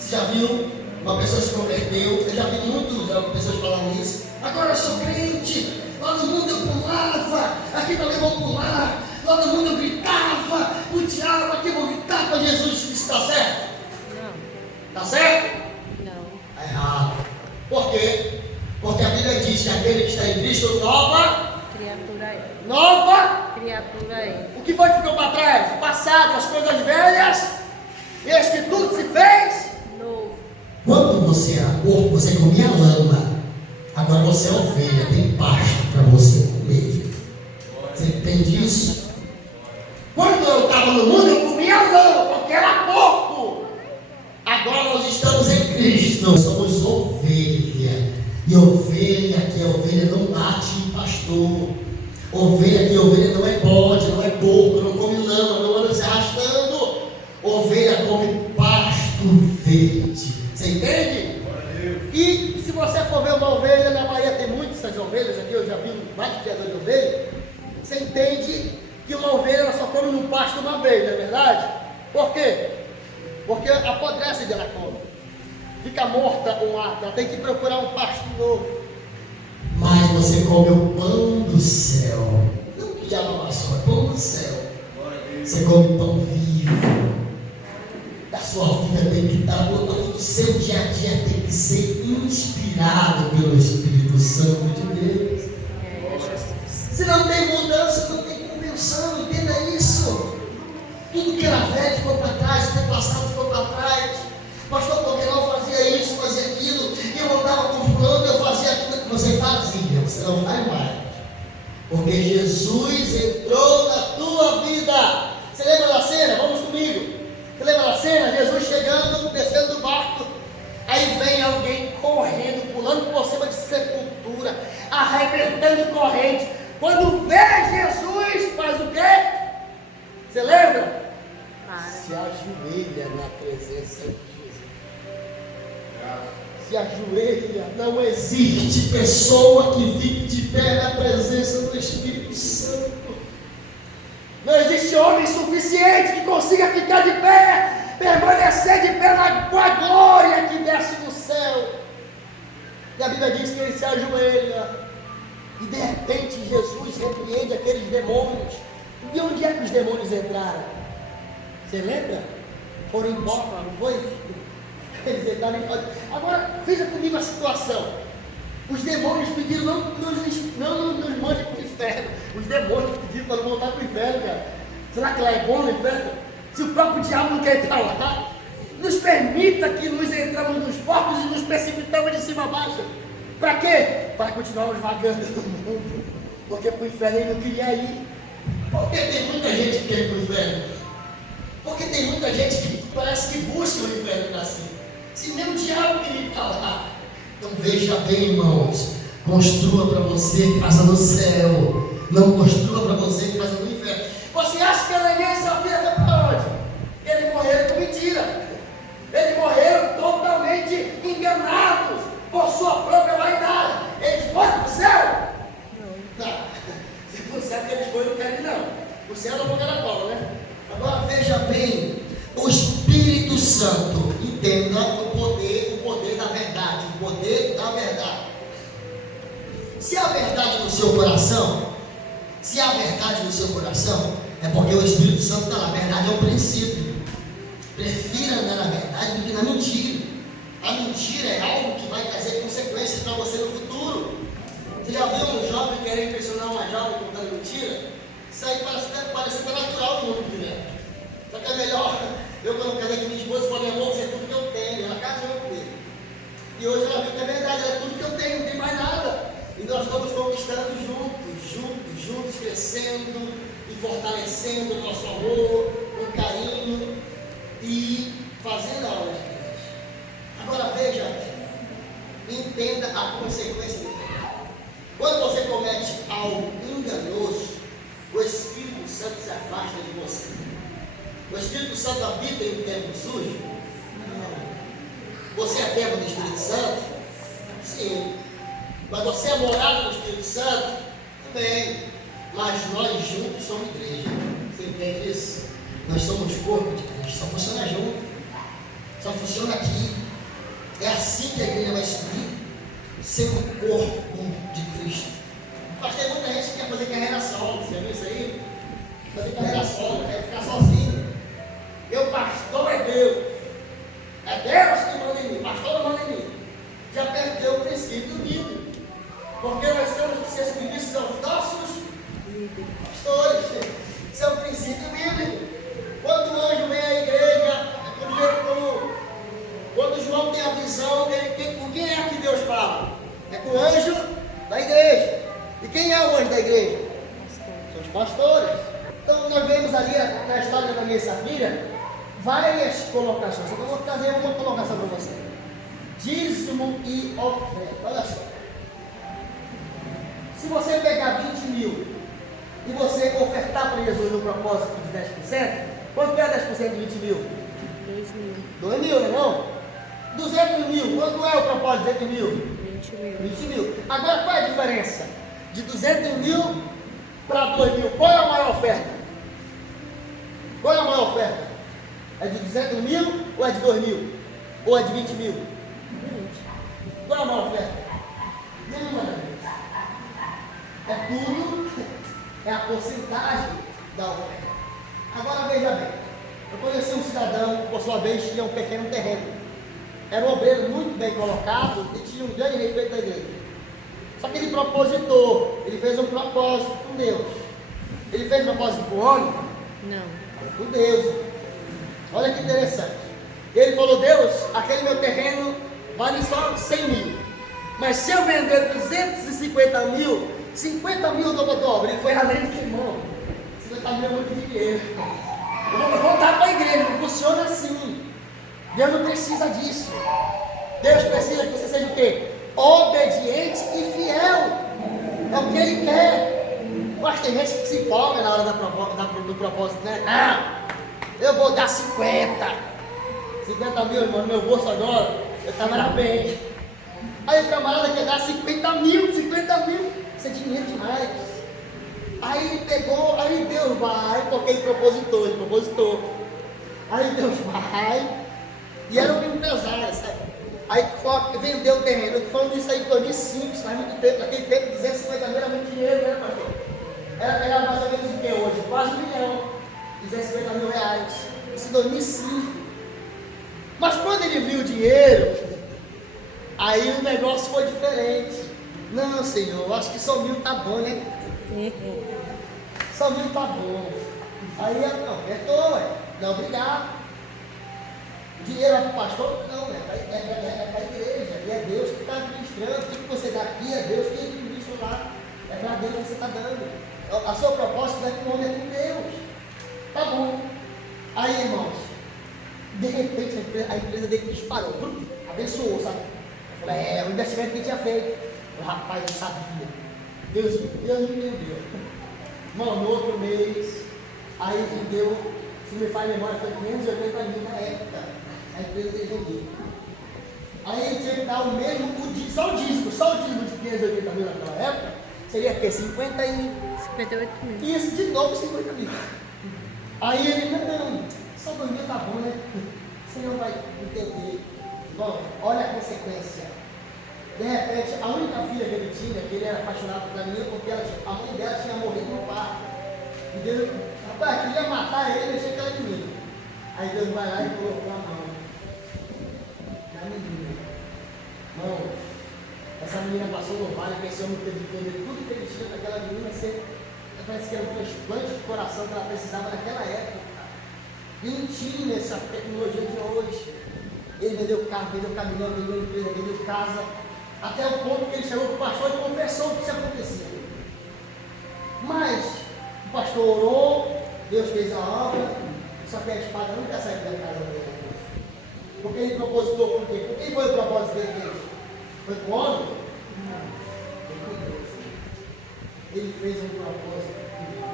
Você já viu uma pessoa se converteu? Eu já vi muitas pessoas falarem isso. Agora eu sou crente, lá no mundo eu pulava, aqui também vou pular. Lá no mundo eu gritava o diabo, aqui eu vou gritar para Jesus. Isso está certo? Não. Está certo? Não. Está errado. Por quê? Porque a Bíblia diz que aquele que está em Cristo, nova criatura é. Nova criatura é. O que foi que ficou para trás? O passado, as coisas velhas, e eis que tudo se fez novo. Quando você era porco, você comia lama. Agora você é ovelha, tem pasto para você comer. Você entende isso? Quando eu estava no mundo, eu comia lama, porque era porco. Agora nós estamos em Cristo. Nós somos ovelha. E ovelha que é ovelha não bate em pastor. Ovelha que é ovelha não é bode, não é porco, não come lama, não anda se arrastando. Ovelha come pasto verde. Você entende? E se você for ver uma ovelha, na Bahia tem muitas ovelhas aqui, eu já vi vários criadores de ovelha. Você entende que uma ovelha ela só come no pasto uma vez, não é verdade? Por quê? Porque apodrece dela come. Fica morta ou ela tem que procurar um pasto novo. Mas você come o pão do céu. Não que já não passou, é pão do céu. Você come pão vivo. A sua vida tem que estar, o seu dia a dia tem que ser inspirado pelo Espírito Santo de Deus. Se não tem mudança, não tem convenção, entenda isso. Tudo que era velho ficou para trás, o tempo passado ficou para trás. Pastor, porque não fazia isso, fazia aquilo, e eu andava com fulano, eu fazia aquilo que você fazia, você não faz mais. Porque Jesus entrou na tua vida. Você lembra da cena? Vamos comigo. Você lembra da cena? Jesus chegando, descendo do barco, aí vem alguém correndo, pulando por cima de sepultura, arrebentando corrente. Quando vê Jesus, faz o quê? Você lembra? Se ajoelha na presença de Jesus. Se ajoelha. Não existe pessoa que fique de pé na presença do Espírito Santo. Não esse homem suficiente que consiga ficar de pé, permanecer de pé com a glória que desce do céu. E a Bíblia diz que ele se ajoelha, e de repente Jesus repreende aqueles demônios. E onde é que os demônios entraram? Você lembra? Foram embora, não foi? Eles entraram em... Agora, veja comigo a situação. Os demônios pediram, não nos mande para o inferno. Os demônios pediram para não voltar para o inferno, cara. Será que lá é bom no inferno? Se o próprio diabo não quer ir para lá, nos permita que nos entramos nos porcos e nos precipitamos de cima a baixo. Para quê? Para continuarmos vagando no mundo. Porque para o inferno ele não queria ir. Porque tem muita gente que quer ir para o inferno. Porque tem muita gente que parece que busca o inferno para si. Se nem o diabo queria ir para lá. Então veja bem, irmãos, construa para você casa no céu, não construa para você casa no inferno. Você acha que Ananias e Safira foi para onde? Eles morreram com mentira. Eles morreram totalmente enganados por sua própria vaidade. Eles foram para o céu? Não. Se for o céu que eles foram, não querem não. O céu não boca na cola, né? Agora veja bem, o Espírito Santo, entenda o poder da verdade, o poder da verdade. Se há verdade no seu coração, é porque o Espírito Santo está lá. A verdade é um princípio. Prefira andar na verdade do que na mentira. A mentira é algo que vai trazer consequências para você no futuro. Você já viu um jovem querer impressionar uma jovem contando mentira? Isso aí parece até natural no mundo de mulher. Só que é melhor, eu quando casei com minha esposa, falei, amor, você é tudo que eu tenho. Ela casou comigo. E hoje ela viu que é verdade, ela é tudo que eu tenho, não tem mais nada. E nós estamos conquistando juntos, crescendo e fortalecendo o nosso amor, o carinho e fazendo a obra de Deus. Agora veja, entenda a consequência do pecado. Quando você comete algo enganoso, o Espírito Santo se afasta de você. O Espírito Santo habita em um templo sujo? Não. Você é templo do Espírito Santo? Sim. Mas você é morada do Espírito Santo? Também. Mas nós juntos somos igreja. Você entende isso? Nós somos corpo de Cristo. Só funciona junto. Só funciona aqui. É assim que a igreja vai subir. Sendo o corpo de Cristo. Mas tem muita gente que quer fazer carreira solo. Você viu isso aí? Fazer carreira solo, quer ficar sozinho. Meu pastor é Deus. É Deus que manda em mim. Pastor não manda em mim. Já perdeu o princípio bíblico. Porque nós temos que ser submissos aos nossos pastores. Isso é um princípio bíblico. Quando o anjo vem à igreja, quando João tem a visão, com quem é que Deus fala? É com o anjo da igreja. E quem é o anjo da igreja? São os pastores. Então nós vemos ali na história da Ananias e Safira várias colocações. Eu vou trazer uma colocação para você. Dízimo e oferta. Olha só. Se você pegar 20 mil e você ofertar para Jesus no propósito de 10%, quanto é 10% de 20 mil? 2 mil. 2 mil, não é não? 200 mil, quanto é o propósito de 200 mil? 20 mil. 20 mil. Agora qual é a diferença? De 200 mil para 2 mil. Qual é a maior oferta? Qual é a maior oferta? É de 200 mil ou é de 2 mil? Ou é de 20 mil? 20. Qual é a maior oferta? Nenhuma das vezes. É tudo, é a porcentagem da oferta. Agora veja bem, eu conheci um cidadão que por sua vez tinha um pequeno terreno. Era um obreiro muito bem colocado e tinha um grande respeito da igreja. Só que ele propositou, ele fez um propósito com Deus. Ele fez um propósito com o homem? Não. Com Deus. Olha que interessante. Ele falou, Deus, aquele meu terreno vale só 100 mil. Mas se eu vender 250 mil, 50 mil eu dou para a tua obra. Ele foi além do que, irmão. 50 mil é muito dinheiro. Eu vou voltar para a igreja, não funciona assim. Deus não precisa disso. Deus precisa que você seja o quê? Obediente e fiel. É o que Ele quer. Mas tem gente que se empolga na hora do propósito, né? Ah, eu vou dar 50 mil, irmão, no meu bolso agora. Eu estava bem. Aí o camarada quer dar 50 mil. Isso é dinheiro demais. Aí ele pegou, aí Deus vai, porque ele propositou. Aí Deus vai, e era um empresário, sabe? Aí vendeu o terreno. Eu tô falando isso aí em 2005, faz muito tempo. Naquele tempo, 250 mil era muito dinheiro, né, pastor? Era mais ou menos o que hoje? Quase 1 milhão. 250 mil reais. Isso em 2005. Mas quando ele viu o dinheiro, aí o negócio foi diferente. Não, Senhor, acho que só 1.000 tá bom, né? Só 1.000 tá bom. Aí, não, apertou, não, obrigado. Dinheiro é para o pastor? Não, é para a igreja. E é Deus que está administrando. O que você dá aqui é Deus que administra lá. É para Deus que você está dando. A sua proposta não é com o homem, é com Deus. Tá bom. Aí, irmãos, de repente a empresa dele disparou. Abençoou, sabe? Eu falei, o investimento que ele tinha feito. O rapaz não sabia. Deus me entendeu. Irmão, no outro mês, aí ele deu, se me faz memória, foi 580 mil na época. A empresa dele vendeu. Aí ele tinha que dar o mesmo, só o dízimo de 580 mil naquela época, seria o quê? 58 mil. Isso, de novo 50 mil. Aí ele, não, só 2 mil tá bom, né? Você não vai entender. Bom, olha a consequência. De repente, a única filha que ele tinha, que ele era apaixonado pela menina, porque a mãe dela tinha morrido no parto. E Deus, rapaz, queria matar ele, deixei aquela menina. Aí Deus vai lá e colocou a mão na menina. Irmão, essa menina passou no vale, pensou no tempo de vender tudo que ele tinha daquela menina, parece que era um transplante de coração que ela precisava naquela época. E não tinha essa tecnologia de hoje. Ele vendeu carro, vendeu caminhão, vendeu empresa, vendeu casa, até o ponto que ele chegou para o pastor e confessou o que tinha acontecido. Mas o pastor orou, Deus fez a obra, só que a espada nunca saiu da casa dele. Porque ele propositou com quem? Com quem foi o propósito dele? Foi com o homem? Não. Foi com Deus. Ele fez um propósito com Deus.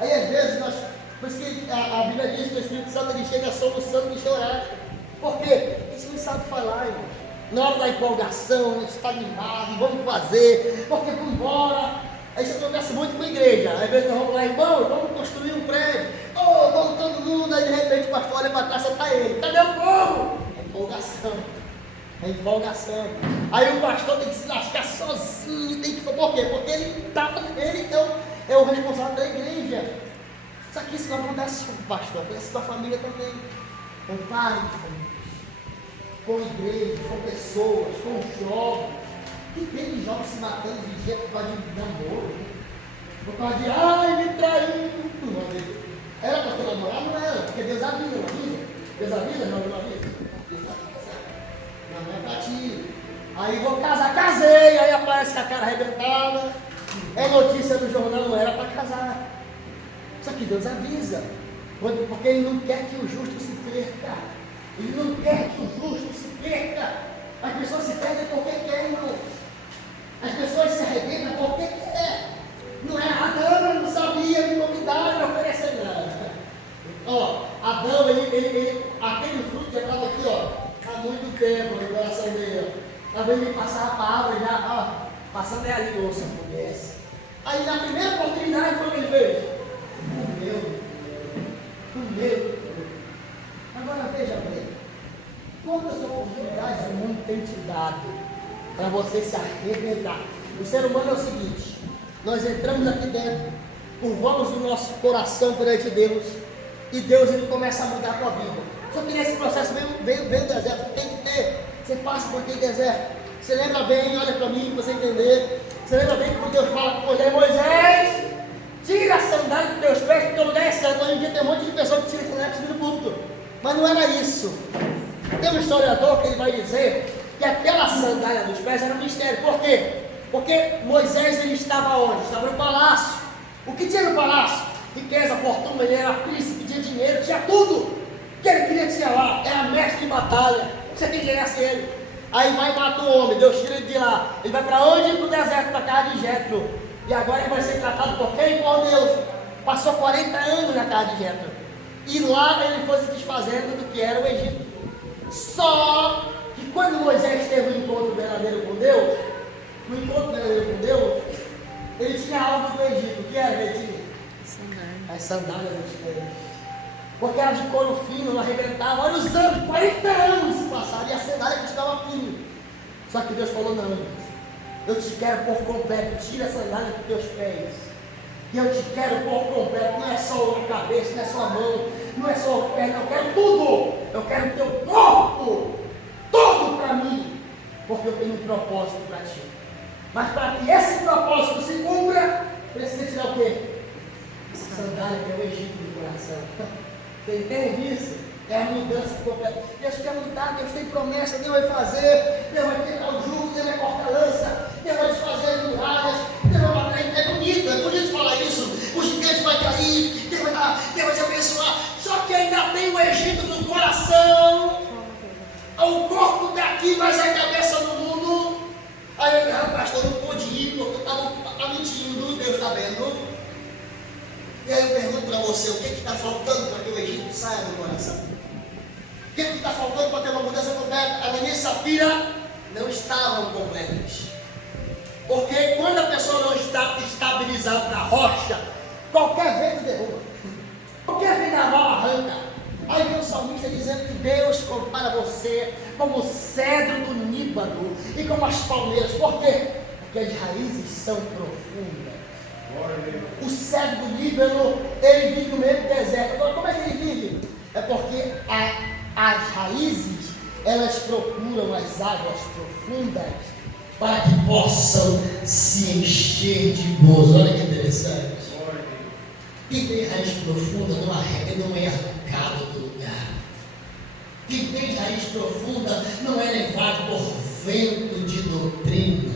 Aí às vezes por isso que a Bíblia diz que o Espírito Santo ele chega soluçando e chorar. Por quê? A gente não sabe falar, irmão. Na hora da empolgação, a gente está animado, vamos fazer, porque vamos embora. Aí isso acontece muito com a igreja. Às vezes nós vamos lá, irmão, vamos construir um prédio. Oh, vamos todo mundo, aí de repente o pastor olha para trás, só está ele. Cadê o povo? É empolgação. É empolgação. Aí o pastor tem que se lascar sozinho, tem que. Por quê? Porque ele é o responsável da igreja. Só que isso não acontece com o pastor, acontece com a família também. Com pai de família, com igreja, com pessoas, com jovens. Que tem de jovens se matando de dia por causa de namoro, por causa de, ai, me traiu. Era para ter namorado? Não era, porque Deus avisa, não avisa? Deus avisa? Não avisa? Não é para ti. Aí vou casar, casei, aí aparece com a cara arrebentada. É notícia do jornal, não era para casar. Só que Deus avisa, porque Ele não quer que o justo se perca. Ele não quer que o justo se perca. As pessoas se perdem porque querem, irmão. As pessoas se arrebentam porque querem. Não é Adão, ele não sabia me convidar, me oferecer nada. Ó, Adão, aquele fruto já estava aqui, ó, há muito tempo no coração dele. Às vezes ele passava a palavra já, ó, passando é ali, ouça, conhece. Aí na primeira oportunidade, foi o que ele fez? Comeu. Agora veja bem, quantas oportunidades o mundo tem te dado para você se arrebentar? O ser humano é o seguinte: nós entramos aqui dentro, curvamos o nosso coração perante Deus, e Deus ele começa a mudar a tua vida. Só que nesse processo vem o deserto, tem que ter. Você passa por aquele deserto. Você lembra bem, olha para mim para você entender. Você lembra bem que Deus fala com Moisés: tira a sandália dos teus pés, porque o lugar é santo. Hoje em dia tem um monte de pessoas que tiram a sandália para subir no púlpito. Mas não era isso. Tem um historiador que ele vai dizer que aquela sandália dos pés era um mistério. Por quê? Porque Moisés ele estava onde? Estava no palácio. O que tinha no palácio? Riqueza, fortuna, ele era príncipe, tinha dinheiro, tinha tudo. O que ele queria tinha lá, era mestre de batalha. Você tem que ganhar ele. Aí vai e mata o homem, Deus tira ele de lá. Ele vai para onde? Para o deserto, para a casa de Jetro. E agora ele vai ser tratado por quem? Por Deus. Passou 40 anos na casa de Jetro. E lá ele foi se desfazendo do que era o Egito. Só que quando Moisés teve um encontro verdadeiro com Deus, Ele tinha algo do Egito. O que era que ele tinha? Sandália. As sandálias dos pés. Porque era de couro fino, não arrebentava. Olha os anos, 40 anos se passaram e a sandália continuava fino. Só que Deus falou: não, eu te quero por completo, tira a sandália dos teus pés. E eu te quero por completo, não é só a cabeça, não é só a mão, não é só o pé, não, eu quero tudo. Eu quero o teu corpo, todo para mim, porque eu tenho um propósito para ti. Mas para que esse propósito se cumpra, precisa tirar o quê? Sandália, que é o Egito do coração. Você entende isso? É a mudança completa. Deus quer mudar, Deus tem promessa, Deus vai fazer, Deus vai quebrar o jugo, Deus vai cortar a lança, Deus vai desfazer as muralhas, Deus vai matar. É bonito falar isso. O gigante vai cair, Deus vai te abençoar. Só que ainda tem o Egito no coração. O corpo daqui, mas a cabeça do mundo. Aí eu pastor, não pude ir, porque eu estava mentindo, Deus está vendo. E aí eu pergunto para você, o que está faltando para que o Egito saia do coração? O que está faltando para ter uma mudança completa? Ananias e Safira não estavam completos. Porque quando a pessoa não está estabilizada na rocha, qualquer vento derruba. Qualquer vendaval arranca. Aí vem o salmista dizendo que Deus compara você como o cedro do Líbano e como as palmeiras. Por quê? Porque as raízes são profundas. O cedro do Líbano, ele vive no meio do deserto. Agora, como é que ele vive? É porque as raízes, elas procuram as águas profundas para que possam se encher de gozo. Olha que interessante. Quem tem raiz profunda não é arrancado do lugar. Quem tem raiz profunda não é levado por vento de doutrina.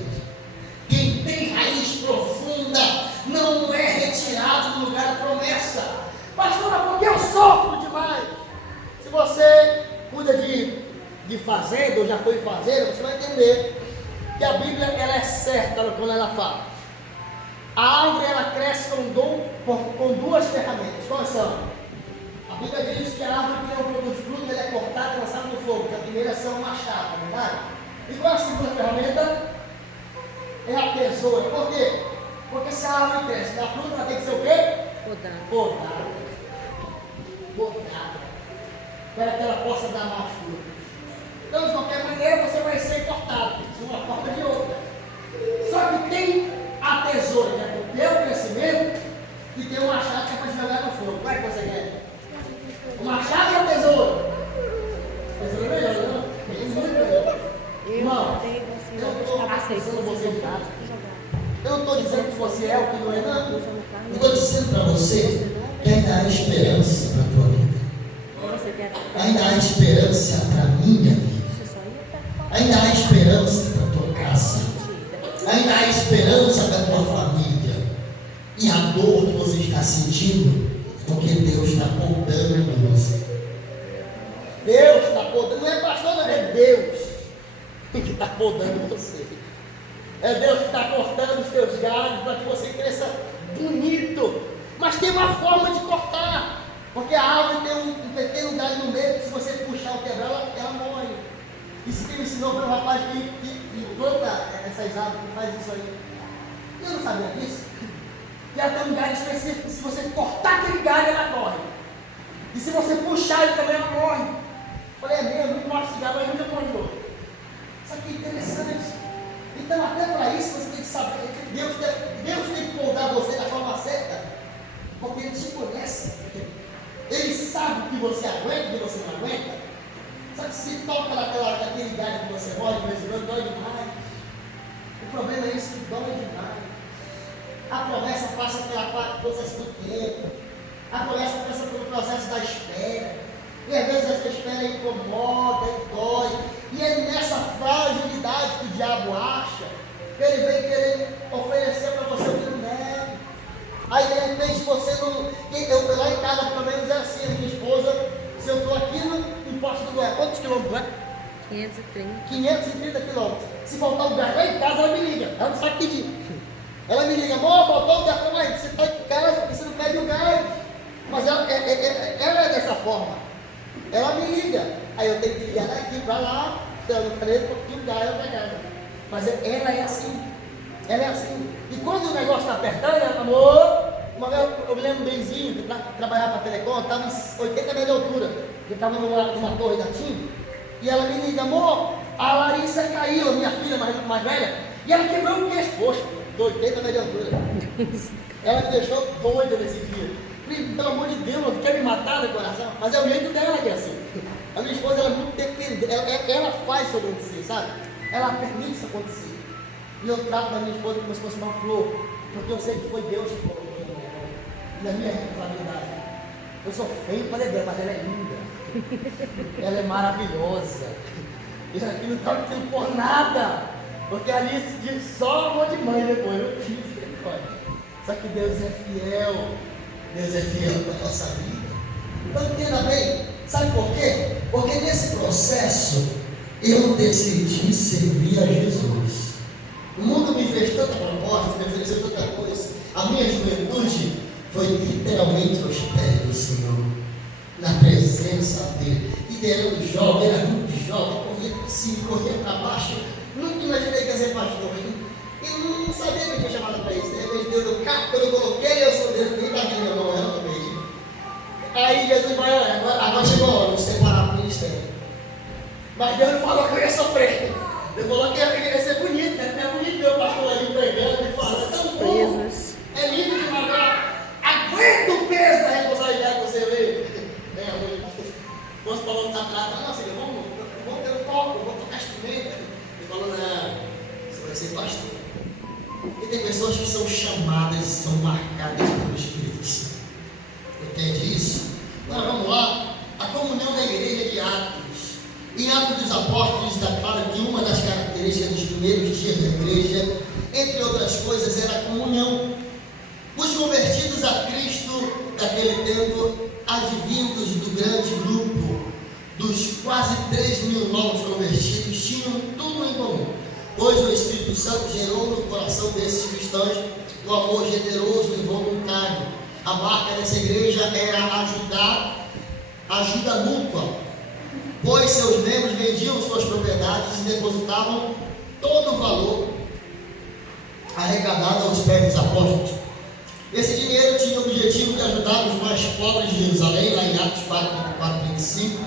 Quem tem raiz profunda não é retirado do lugar da promessa. Pastora, porque eu sofro demais? Se você cuida de fazenda, ou já foi fazenda, você vai entender que a Bíblia ela é certa quando ela fala. A árvore ela cresce com duas ferramentas. Quais são? A Bíblia diz que a árvore que não produz fruto, ela é cortada e lançada no fogo. Que a primeira são o machado, não é verdade? E qual é a segunda ferramenta? É a tesoura. Por quê? Porque se a árvore cresce, a fruta ela tem que ser o quê? Podada. Para que ela possa dar mais fruto. Então, de qualquer maneira, você vai ser cortado, de uma forma ou de outra. Só que tem a tesoura, que é para o teu crescimento, e tem o machado que é para te jogar no fogo. Qual é que você quer? O machado ou a tesoura? A tesoura é melhor, não? É muito melhor. Irmão, eu não estou acusando você de nada. Eu não estou dizendo que você é o que não é, não. Eu estou dizendo para você que ainda há esperança para a tua vida. Ainda há esperança para a minha vida. Ainda há esperança para a tua casa. Ainda há esperança para a tua família. E a dor que você está sentindo, porque Deus está podando você. Deus está podando, não é pastor, não é Deus que está podando você. É Deus que está cortando os teus galhos para que você cresça bonito. Mas tem uma forma de cortar. Porque a árvore tem um pequeno galho no meio que se você puxar ou quebrar, ela morre. Isso que me ensinou para um rapaz que planta essas árvores, que faz isso aí. Eu não sabia disso. E ela tem um galho específico, se você cortar aquele galho, ela morre. E se você puxar ele também, ela morre. Eu falei, é mesmo, não morre esse galho, mas nunca morreu. Isso aqui é interessante. Então, até para isso, você tem que saber que Deus tem que moldar você da forma certa, porque Ele te conhece. Ele sabe o que você aguenta e o que você não aguenta. Só que se toca naquele galho que você morre, de vez em quando, dói demais. O problema é isso, que dói demais. A promessa passa pelo processo do tempo. A promessa passa pelo processo da espera. E às vezes essa espera incomoda e dói. E é nessa fragilidade que o diabo acha que ele vem querer oferecer para você o que não deve. Aí de repente você não. Eu lá em casa, pelo menos é assim, a minha esposa, se eu estou aqui no Poço do Goiás, quantos quilômetros é? 530. 530 quilômetros. Se faltar o gás lá em casa, ela me liga. Ela não sabe pedir. Ela me liga, amor, faltou o gás. Mas você está em casa, porque você não pede o gás. Mas ela é dessa forma. Ela me liga. Aí eu tenho que ligar daqui para lá, eu falei um pouquinho o gás, ela pegava. Mas ela é assim. Ela é assim. E quando o negócio está apertando, amor, uma vez eu me lembro benzinho, que trabalhava para a Telecom, estava em 80 metros de altura, eu estava numa torre da TIM, e ela me diz, amor, a Larissa caiu, a minha filha mais velha, e ela quebrou o queixo, poxa, de 80 metros de altura. Ela me deixou doida nesse dia. Falei, pelo amor de Deus, não quer me matar no coração? Mas é o jeito dela que é assim. A minha esposa, ela é muito dependente, ela faz isso acontecer, sabe? Ela permite isso acontecer. E eu trato da minha esposa como se fosse uma flor, porque eu sei que foi Deus que colocou na minha mão. E a minha responsabilidade. Eu sou feio para dela, mas ela é linda. Ela é maravilhosa. E aqui não está mentindo por nada. Porque ali diz só amor de mãe depois. Eu tive misericórdia. Só que Deus é fiel. Deus é fiel para a nossa vida. Então entenda bem. Sabe por quê? Porque nesse processo eu decidi servir a Jesus. O mundo me fez tanta proposta, me ofereceu tanta coisa. A minha juventude foi literalmente aos pés do Senhor, na presença dele. Liderando jovem, era grupo de jovem, corria para cima, corria para baixo. Nunca imaginei que ia ser pastor. E não sabia que eu tinha chamado para isso. De repente, Deus no carro, quando eu coloquei, eu sou Deus, nem estava minha mão, ela também. Aí Jesus vai, olha, agora chegou a hora de separar o ministério. Mas Deus não falou que eu ia sofrer. Deus falou que ia ser bonito, né? Não é bonito ver o pastor ali pregando e falando, é tão bom. É lindo de matar. Aguenta o peso da responsabilidade que você vê. Nosso Paulo está atrás, nossa, vamos ter um toque, vamos tocar instrumento. Ele falou, não, você vai ser pastor. E tem pessoas que são chamadas, são marcadas pelo Espírito Santo. Entende isso? Agora vamos lá. A comunhão da igreja de Atos. Em Atos dos Apóstolos está claro que uma das características dos primeiros dias da igreja, entre outras coisas, era a comunhão. Os convertidos a Cristo daquele tempo, advindos do grande grupo, dos quase 3.000 novos convertidos, tinham tudo em comum, pois o Espírito Santo gerou no coração desses cristãos um amor generoso e voluntário. A marca dessa igreja era ajuda mútua, pois seus membros vendiam suas propriedades e depositavam todo o valor arrecadado aos pés dos apóstolos. Esse dinheiro tinha o objetivo de ajudar os mais pobres de Jerusalém, lá em Atos 4:25.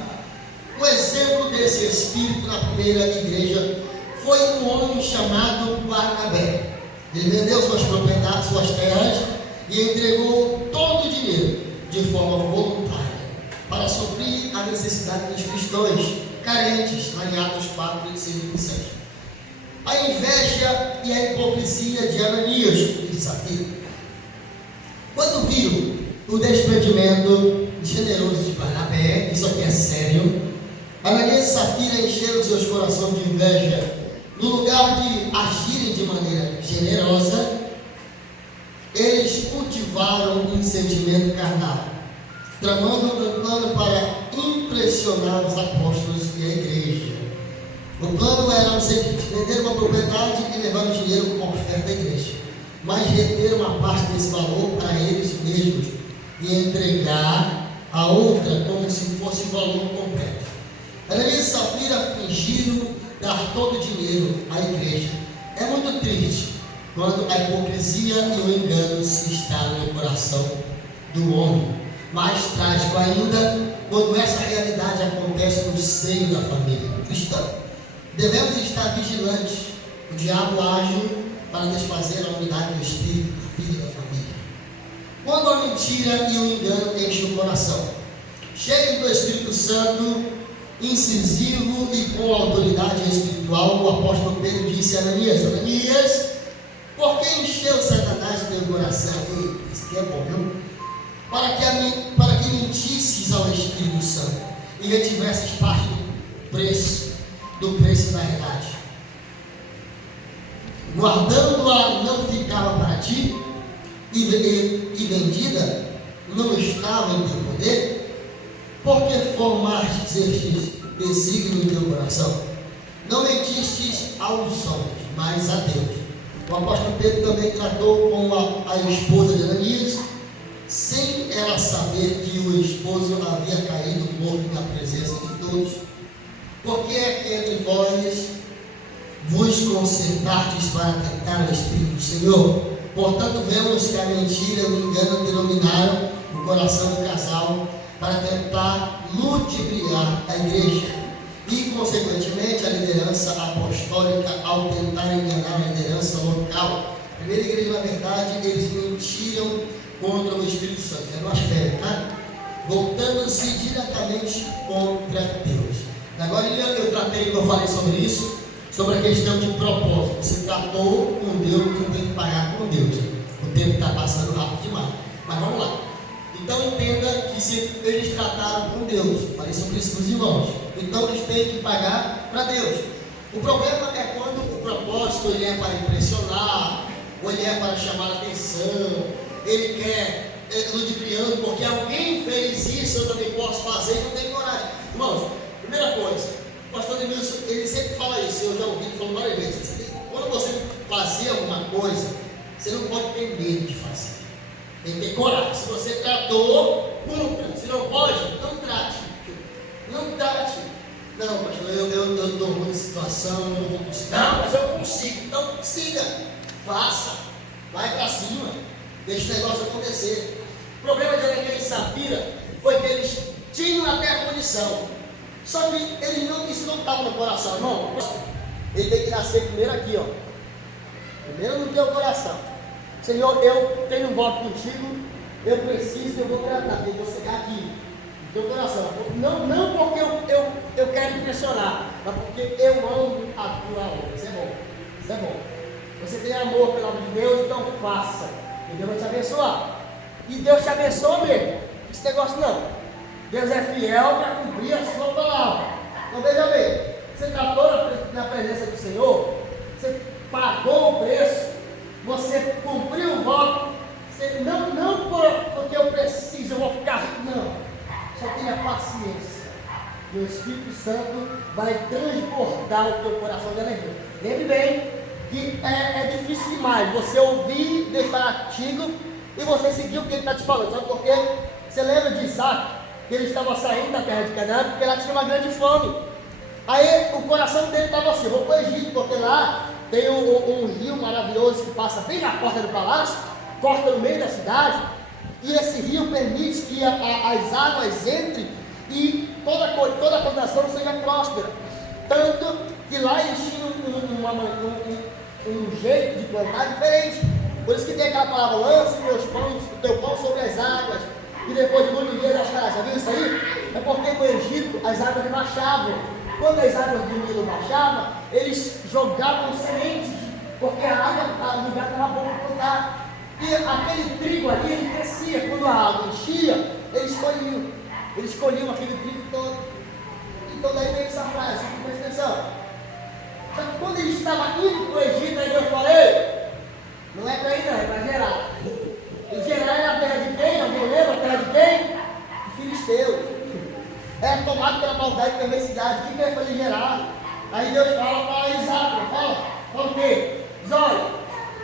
O exemplo desse espírito na primeira igreja foi um homem chamado Barnabé. Ele vendeu suas propriedades, suas terras e entregou todo o dinheiro de forma voluntária para suprir a necessidade dos cristãos carentes, lá em Atos 4:5 e 6. A inveja e a hipocrisia de Ananias e de Safira. Quando viram o desprendimento generoso de Barnabé, isso aqui é sério, Ananias e Safira encheram seus corações de inveja. No lugar de agirem de maneira generosa, eles cultivaram um sentimento carnal, tramando um plano para impressionar os apóstolos e a igreja. O plano era o seguinte: vender uma propriedade e levar o dinheiro como oferta à igreja, mas reter uma parte desse valor para eles mesmos e entregar a outra como se fosse o valor completo. Ananias e Safira fingiram dar todo o dinheiro à igreja. É muito triste quando a hipocrisia e o engano se instalam no coração do homem. Mais trágico ainda quando essa realidade acontece no seio da família cristã. Devemos estar vigilantes. O diabo age para desfazer a unidade do espírito da vida da família. Quando a mentira e o engano enchem o coração, cheio do Espírito Santo, incisivo e com autoridade espiritual, o apóstolo Pedro disse a Ananias: Ananias, por que encheu Satanás teu coração? Isso aqui é bom, viu? Para que mentisses ao Espírito Santo e retivesses parte do preço da verdade. Guardando-a não ficava para ti, e vendida não estava em teu poder, porque formastes estes desígnios no teu coração. Não mentistes aos homens, mas a Deus. O apóstolo Pedro também tratou com a esposa de Ananias, sem ela saber que o esposo havia caído morto na presença de todos. Porque é que entre vós vos consertastes para tentar o Espírito do Senhor? Portanto, vemos que a mentira e o engano dominaram o coração do casal para tentar ludibriar a igreja e, consequentemente, a liderança apostólica ao tentar enganar a liderança local. A primeira igreja, na verdade, eles mentiram contra o Espírito Santo, é blasfémia, tá? Voltando-se diretamente contra Deus. Agora eu tratei, eu falei sobre isso, sobre a questão de propósito. Você tratou com Deus, você tem que pagar com Deus. O tempo está passando rápido demais. Mas vamos lá. Então entenda que se eles trataram com Deus, falei sobre isso nos irmãos, então eles têm que pagar para Deus. O problema é quando o propósito ele é para impressionar, ou ele é para chamar a atenção, ele quer ludibriando, porque alguém fez isso, eu também posso fazer e não tenho coragem. Irmãos, primeira coisa, o pastor Denilson, ele sempre fala isso, eu já ouvi ele falando várias vezes. Quando você fazer alguma coisa, você não pode ter medo de fazer. Tem que ter coragem. Se você tratou, cumpra. Se não pode, não trate. Não trate. Não, pastor, eu estou numa situação, eu não vou conseguir. Não, mas eu consigo. Então consiga. Faça. Vai para cima. Deixa o negócio acontecer. O problema de Ananias e Safira foi que eles tinham até a condição. Só que isso não estava no coração, irmão. Ele tem que nascer primeiro aqui, ó. Primeiro no teu coração. Senhor, eu tenho um voto contigo, eu preciso, eu vou tratar, eu vou chegar aqui, no teu coração. Não porque eu quero impressionar, mas porque eu amo a tua obra. Isso é bom, isso é bom. Você tem amor pela obra de Deus, então faça. E Deus vai te abençoar. E Deus te abençoa mesmo. Esse negócio não. Deus é fiel para cumprir a sua palavra. Então veja bem, você tratou na presença do Senhor, você pagou o preço, você cumpriu o voto, você não porque eu preciso, eu vou ficar rico, não. Só tenha paciência. E o Espírito Santo vai transbordar o teu coração de alegria. Lembre bem que é difícil demais você ouvir Deus falar contigo e você seguir o que Ele está te falando. Sabe por quê? Você lembra de Isaac, que ele estava saindo da terra de Canaã porque lá tinha uma grande fome. Aí o coração dele estava assim, vou para o Egito, porque lá tem um rio maravilhoso que passa bem na porta do palácio, corta no meio da cidade, e esse rio permite que as águas entrem e toda a plantação seja próspera. Tanto que lá eles tinham um jeito de plantar diferente. Por isso que tem aquela palavra, lance o teu pão sobre as águas, e depois de muitos dias acharás. Já viu isso aí? É porque no Egito as águas baixavam. Quando as águas do Nilo baixavam, eles jogavam sementes, porque a água, o lugar estava bom para plantar. E aquele trigo ali, ele crescia. Quando a água enchia, eles colhiam aquele trigo todo. Então daí veio essa frase, presta atenção. Só que quando eles estavam indo para o Egito, aí eu falei, não é para ir não, é para Gerar. E Gerar era a terra de quem? Alguém lembra a terra de quem? De Filisteus. É tomado pela maldade e perversidade. O que vai fazer Gerar? Aí Deus fala para Isaac, fala o quê? Diz, olha,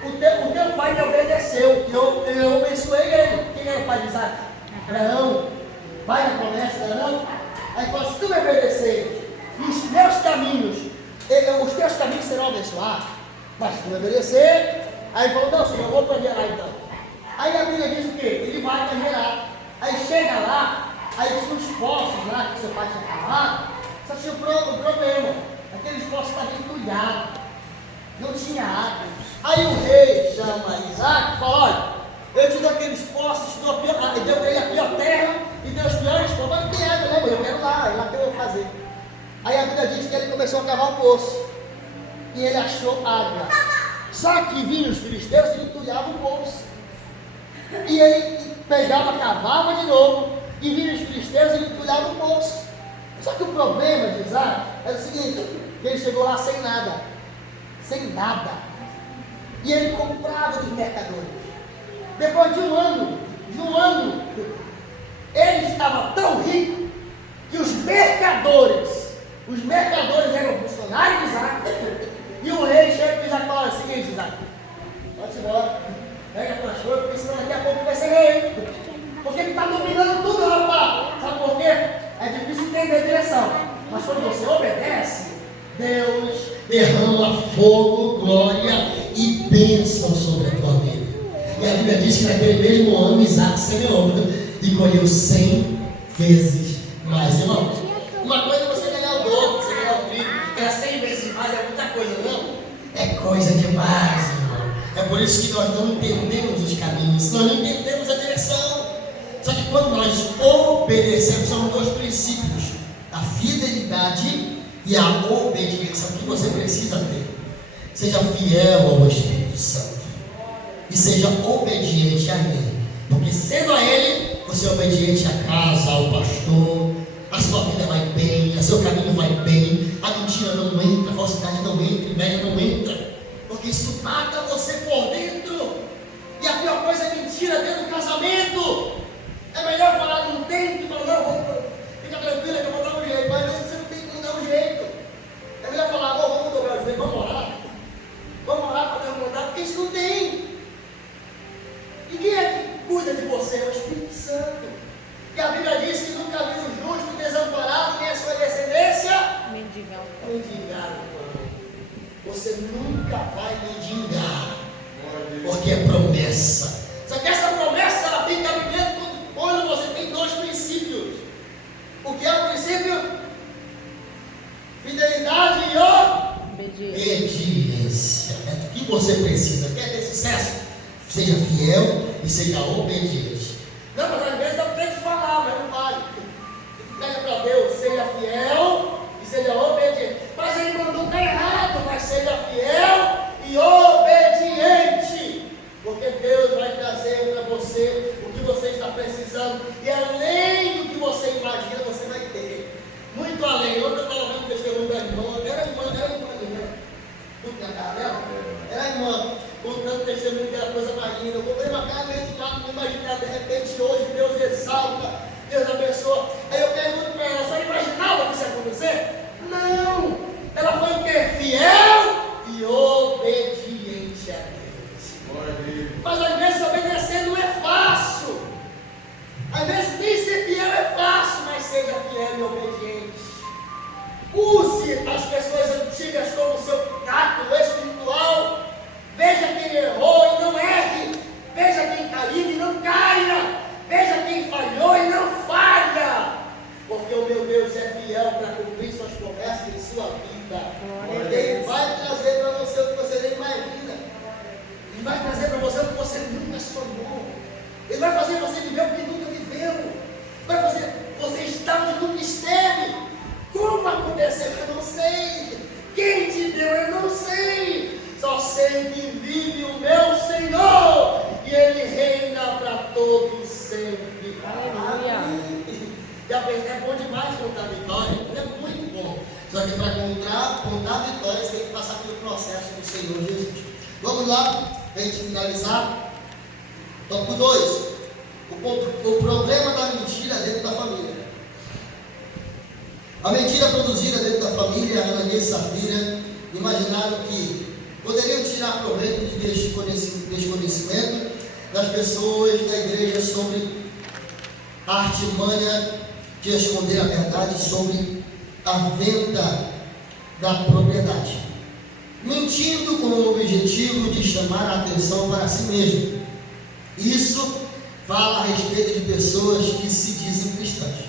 o teu pai me obedeceu, eu abençoei ele. Quem era o pai de Isaac? Abraão, pai da promessa de Abraão. Aí fala, se tu me obedecer, os meus caminhos serão abençoados. Mas se tu me obedecer, aí falou, não, Senhor, eu vou para Gerar então. Aí a Bíblia diz o quê? Ele vai para Gerar. Aí chega lá, aí tinha uns poços lá que seu pai tinha cavado, só tinha um problema. Aqueles poços estavam entulhados, não tinha água. Aí o rei chama Isaac e fala, olha, eu te dou aqueles poços, deu para ele a pior terra e deu os piores poços, mas não tem água, né? Eu quero lá que eu vou fazer. Aí a Bíblia diz que ele começou a cavar um poço e ele achou água. Só que vinham os filisteus e entulhavam o poço. E ele pegava, cavava de novo, e vinham os filisteus e ele entulhava o poço. Só que o problema de Isaac era o seguinte, ele chegou lá sem nada. E ele comprava dos mercadores. Depois de um ano, ele estava tão rico que os mercadores eram funcionários de Isaac. E o rei chega para Isaac e fala o seguinte, Isaac, pode embora, pega as coisas, porque senão daqui a pouco vai ser rei. Porque ele está dominando tudo, rapaz. Sabe por quê? É difícil entender a direção. Mas quando você obedece, Deus derrama fogo, glória e bênção sobre a tua vida. E a Bíblia diz que naquele mesmo ano Isaac semeou e colheu 100 vezes mais. Irmão, uma coisa é você ganhar o dobro, você ganhar o triplo, ganhar 100 vezes mais é muita coisa, não? É coisa demais, irmão. É por isso que nós não entendemos os caminhos, nós não entendemos a direção. Só que quando nós obedecemos, são dois princípios: a fidelidade e a obediência. O que você precisa ter? Seja fiel ao Espírito Santo e seja obediente a Ele, porque sendo a Ele, você é obediente à casa, ao pastor, a sua vida vai bem, o seu caminho vai bem, a mentira não entra, a falsidade não entra, a inveja não entra, porque isso mata você por dentro. E a pior coisa é mentira dentro do casamento. É melhor falar não tem que falar não, fica tranquila que eu vou dar um jeito, mas você não tem que dar um jeito. É melhor falar, vamos dobrar o joelho, vamos orar para Deus mudar, porque isso não tem. E quem é que cuida de você? É o Espírito Santo. E a Bíblia diz que nunca viu o justo desamparado, nem a sua descendência mendigar. Você nunca vai mendigar, porque é promessa. Só que essa promessa ela tem cabimento quando você tem dois princípios. O que é o princípio? Fidelidade e obediência. É o que você precisa. Quer ter sucesso? Seja fiel e seja obediente. Não, mas às vezes não tem que falar, mas não vale. Pega para Deus, seja fiel e seja obediente. Mas ele mandou estar errado, mas seja fiel e obediente. Porque Deus vai trazer para você o que você está precisando. E além do que você imagina, você vai ter. Muito além. Ontem eu estava vendo o testemunho da irmã. Era a irmã contando testemunho que era coisa mais linda. Eu comprei uma casa meio de lá, não imaginava. De repente hoje Deus exalta, Deus abençoa. Aí eu pergunto para ela, você imaginava que isso ia acontecer? Não! Ela foi o quê? Fiel e obediente a Deus. Mas às vezes obedecer não é fácil. Às vezes nem ser fiel é fácil, mas seja fiel e obediente. Use as pessoas antigas como seu gato espiritual. Veja quem errou e não erre. Veja quem caiu e não caia. Veja quem falhou e não falha. Porque o meu Deus é fiel para cumprir suas promessas em sua vida. Ele vai trazer para você o que você nem imagina. Ele vai trazer para você o que você nunca sonhou. Ele vai fazer você viver o que nunca viveu. Vai fazer você estar onde nunca esteve. Como aconteceu? Eu não sei. Quem te deu? Eu não sei. Só sei que vive o meu Senhor e Ele reina para todos sempre. Aleluia. É bom demais contar vitória. É muito bom. Só que para contar vitória, você tem que passar pelo processo do Senhor Jesus. Vamos lá, para a gente finalizar. Tópico 2. O problema da mentira dentro da família. A mentira produzida dentro da família, Ananias e Safira imaginaram que poderiam tirar proveito deste desconhecimento das pessoas da igreja sobre a artimanha de esconder a verdade sobre a venda da propriedade, mentindo com o objetivo de chamar a atenção para si mesmo. Isso fala a respeito de pessoas que se dizem cristãs,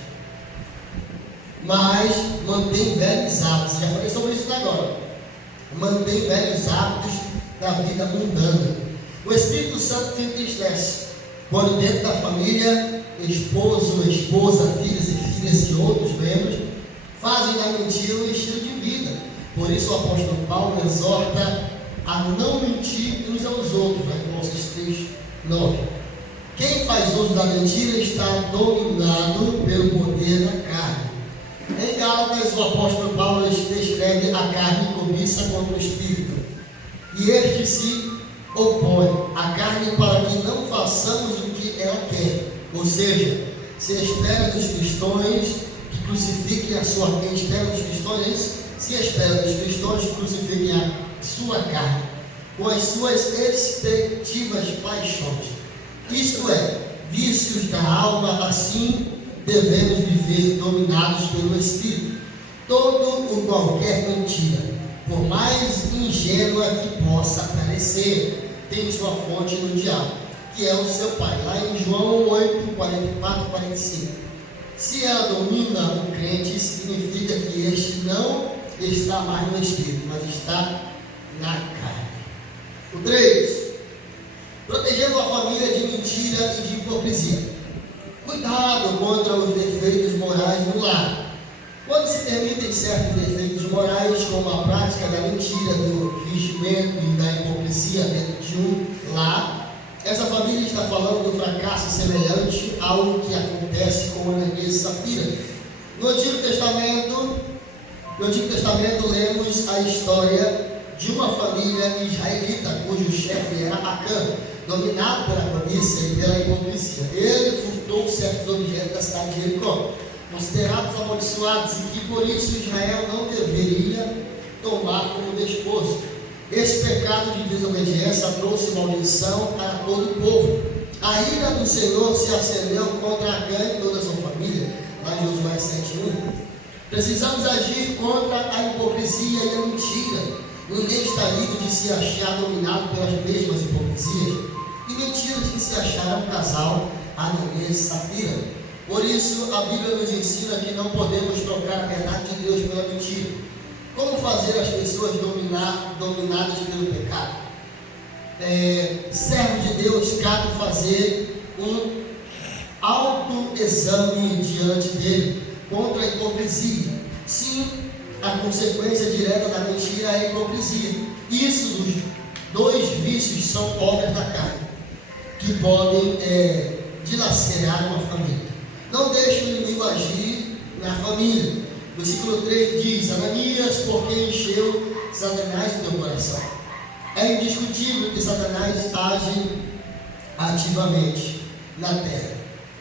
mas mantém velhos hábitos. Já falei sobre isso agora. Mantém velhos hábitos da vida mundana. O Espírito Santo se entristece quando dentro da família, esposo, esposa, filhos e filhas e outros membros fazem da mentira um estilo de vida. Por isso o apóstolo Paulo exorta a não mentir uns aos outros, Colossenses 3:9. Quem faz uso da mentira está dominado pelo poder da carne. Em Gálatas, o apóstolo Paulo descreve a carne cobiça contra o espírito, e este se opõe à carne para que não façamos o que ela quer. Ou seja, se espera dos cristãos que crucifiquem a sua carne, se espera dos cristãos que crucifiquem a sua carne com as suas respectivas paixões, isto é, vícios da alma. Assim devemos viver dominados pelo Espírito. Todo ou qualquer mentira, por mais ingênua que possa parecer, tem sua fonte no diabo. que é o seu pai. Lá em João 8, 44 e 45. Se ela domina o crente, significa que este não está mais no espírito, mas está na carne. O 3. Protegendo a família de mentira e de hipocrisia. Cuidado contra os defeitos morais no lar. Quando se permitem certos defeitos morais, como a prática da mentira, do fingimento e da hipocrisia dentro de um lar, essa família está falando do fracasso semelhante ao que acontece com Ananias e Safira. No Antigo Testamento, lemos a história de uma família israelita cujo chefe era Acã, dominado pela cobiça e pela hipocrisia. Ele furtou certos objetos da cidade de Jericó, considerados amaldiçoados, e que por isso Israel não deveria tomar como despojo. Esse pecado de desobediência trouxe maldição para todo o povo. A ira do Senhor se acendeu contra Acã e toda a sua família, lá em Josué 7:1. Precisamos agir contra a hipocrisia e a mentira. Ninguém está livre de se achar dominado pelas mesmas hipocrisias e mentiras que se acharam um casal, Ananias e Safira. Por isso, a Bíblia nos ensina que não podemos trocar a verdade de Deus pela mentira. Como fazer as pessoas dominadas pelo pecado? Servo de Deus, cabe fazer um autoexame diante dele contra a hipocrisia. Sim, a consequência direta da mentira é a hipocrisia. Isso, os dois vícios são obras da carne, que podem dilacerar uma família. Não deixe o inimigo agir na família. Versículo 3 diz: Ananias, porque encheu Satanás no teu coração. É indiscutível que Satanás age ativamente na terra,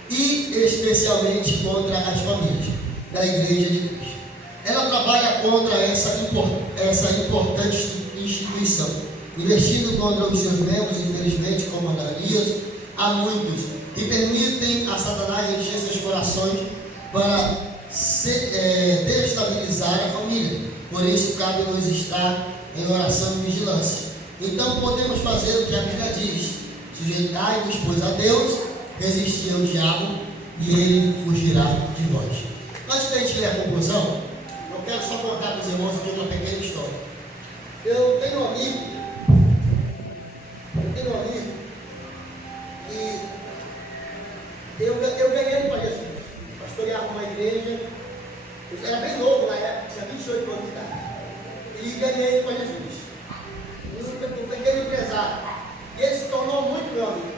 e especialmente contra as famílias da Igreja de Cristo. Ela trabalha contra essa importante instituição, investindo contra os seus membros, infelizmente, como Ananias. Há muitos que permitem a Satanás encher seus corações para destabilizar a família. Por isso, cabe nos estar em oração e vigilância. Então, podemos fazer o que a Bíblia diz: sujeitai-vos, pois, a Deus, resistir ao diabo, e ele fugirá de vós. Antes da gente ler a conclusão, eu quero só contar para os irmãos aqui uma pequena história. Eu tenho um amigo que eu ganhei ele para Jesus. Pastoreava uma igreja, eu era bem novo na época, tinha 28 anos de idade, e ganhei ele para Jesus. Um pequeno empresário. E ele se tornou muito meu amigo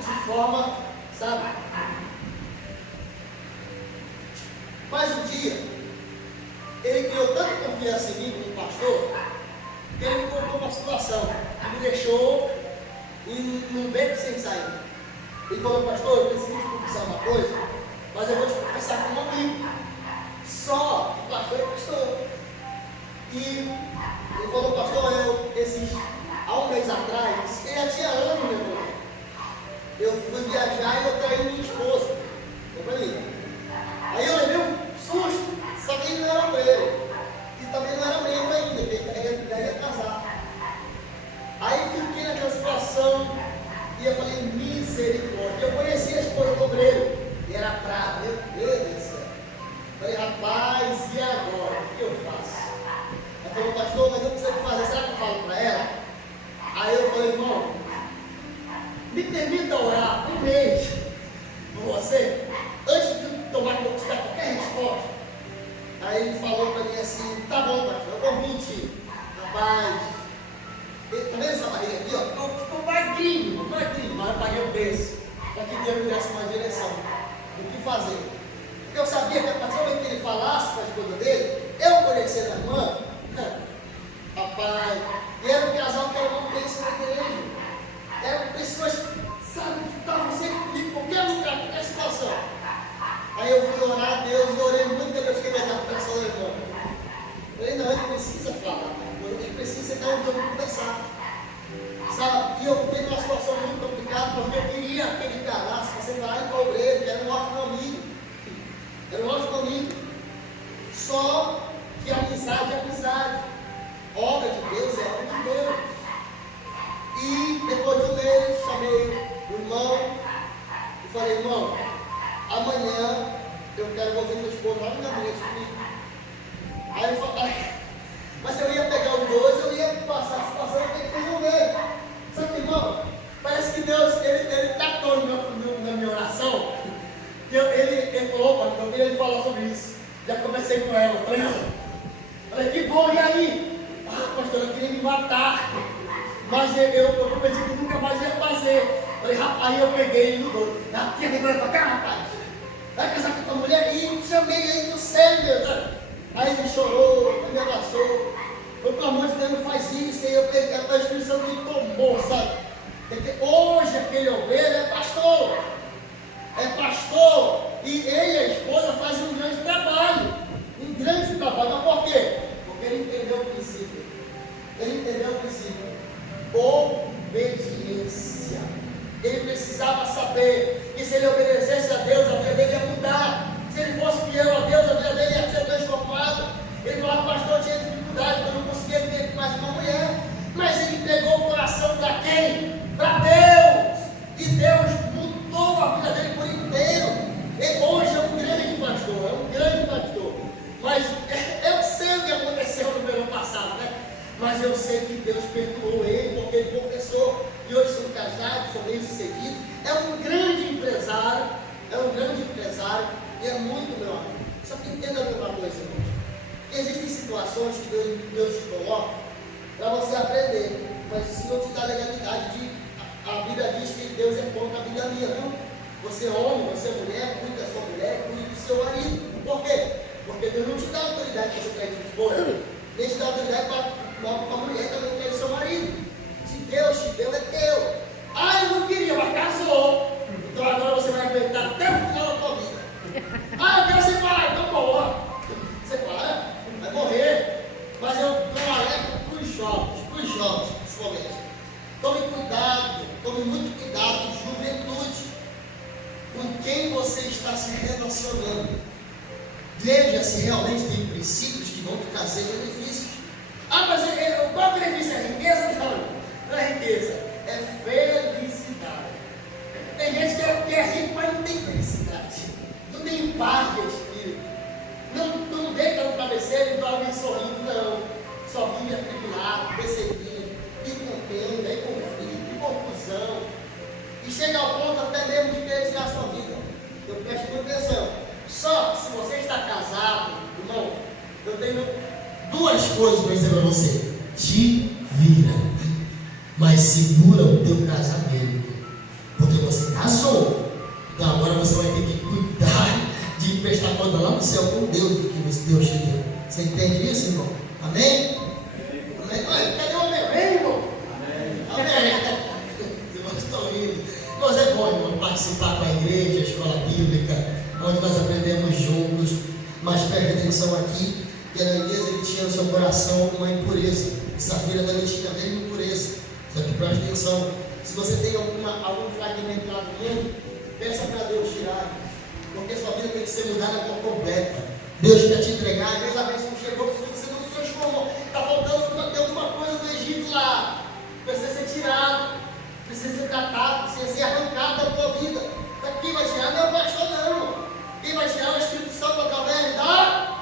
de forma, sabe? Mas um dia, ele criou tanta confiança em mim como pastor, que ele me contou uma situação que me deixou num beco sem sair. Ele falou: pastor, eu preciso te confessar uma coisa, mas eu vou te confessar como amigo. Só que pastor é pastor. E ele falou: pastor, há um mês atrás, ele já tinha anos, meu irmão. Eu fui viajar e eu traí minha esposa. Aí eu levei um susto, só que ele não era ele. E também não era membro ainda, porque ele ia casar. Aí fiquei naquela situação e eu falei: misericórdia. Eu conhecia a esposa do obreiro, e era brava, meu Deus do céu. Falei: rapaz, e agora? O que eu faço? Ela falou: pastor, mas eu não sei o que fazer, será que eu falo para ela? Aí eu falei: irmão, me permita orar um mês por você, antes de tomar qualquer resposta. Aí ele falou para mim assim: tá bom, pastor, eu vou mentir. Rapaz, tá vendo essa barriga aqui, ó? Ficou magrinho, mas eu paguei o preço para que Deus me desse uma direção do que fazer. Porque eu sabia que a partir do momento que ele falasse com a esposa dele, eu conhecendo a irmã, rapaz, e era um casal que era uma bênção na igreja. Eram pessoas, sabe, que estavam sempre comigo em qualquer lugar, em qualquer situação. Aí eu fui orar a Deus, e orei muito, Deus que vai dar para essa irmã. Eu falei: não, ele precisa falar, ele precisa sentar onde eu vou conversar. Sabe? E eu fiquei numa situação muito complicada, porque eu queria que ele calasse, para separar em obreiro, que era um ótimo amigo. Era um ótimo amigo. Só que amizade é amizade. Obra de Deus é obra de Deus. E depois de um mês, chamei conversei com ela. Falei, que bom, e aí? Ah, pastor, ela queria me matar. Mas eu prometi que nunca mais ia fazer. Falei, rapaz, eu peguei ele no dono. Ah, quer vir pra cá, rapaz? Vai casar com tua mulher? E chamei ele no sério, né? Aí ele chorou, me abraçou. Eu, pelo amor de Deus, não faz isso. Aí eu peguei, a expressão me tomou, sabe? Porque hoje aquele ovelha é pastor. É pastor. E ele e a esposa fazem um grande trabalho. Um grande trabalho. Mas por quê? Porque ele entendeu o princípio. Ele entendeu o princípio. Obediência. Ele precisava saber que se ele obedecesse a Deus, a vida dele ia mudar. Se ele fosse fiel a Deus, a vida dele ia ser transformada. Ele falava, pastor, eu tinha dificuldade, eu não conseguia viver com mais uma mulher. Mas ele entregou o coração para quem? Para Deus. E Deus mudou a vida dele por inteiro. Ele hoje é um grande pastor, Mas eu sei o que aconteceu no verão passado, né? Mas eu sei que Deus perdoou ele, porque ele confessou. E hoje são casados, são bem-sucedidos. É um grande empresário, e é muito meu amigo. Só que entenda a mesma coisa, irmãos. Existem situações que Deus te coloca para você aprender, mas isso não te dá legalidade a Bíblia diz que Deus é contra a vida minha, não? Você é homem, você é mulher, cuide da sua mulher, cuide do seu marido. Por quê? Porque Deus não te dá autoridade para você trair sua esposa, nem te dá autoridade para a mulher também trair seu marido. Se Deus te deu, é teu. Ah, eu não queria, mas casou. Então agora você vai aguentar até o final da tua vida. Ah, eu quero separar, então morra. Separa, vai morrer. Mas eu dou um alerta para os jovens, principalmente. Tome muito cuidado, juventude, com quem você está se relacionando. Veja se realmente tem princípios que vão te trazer benefícios. Ah, mas qual benefício? É riqueza? Não é riqueza, é felicidade. Tem gente que é rico, mas não tem felicidade, não tem paz de espírito, não deita no travesseiro e dorme sorrindo, não. Só vive atribulado, perseguido, e contenda, e conflito, e confusão. E chega ao ponto até mesmo de querer tirar a sua vida. Eu presto muita atenção. Só se você está casado, irmão, eu tenho duas coisas para dizer para você. Te vira, mas segura o teu casamento. Porque você casou. Então agora você vai ter que cuidar de prestar conta lá no céu com Deus do que Deus te deu. Você entende isso, irmão? Amém? Amém? Cadê o amém, irmão? Amém. Os irmãos estão rindo. Mas é bom, irmão, participar com a igreja, a escola bíblica, onde nós aprendemos juntos. Mas preste atenção aqui, que na igreja ele tinha no seu coração uma impureza. Safira também tinha a mesma impureza. Só que preste atenção, se você tem algum fragmento lá do mundo, peça para Deus tirar. Porque sua vida tem que ser mudada por completa. Deus quer te entregar, às vezes a bênção chegou, você não se transformou. Está faltando ter alguma coisa do Egito lá. Precisa ser tirado, precisa ser tratado, precisa ser arrancado da tua vida. Quem vai tirar não é o pastor, não. Quem vai tirar é o Espírito Santo através da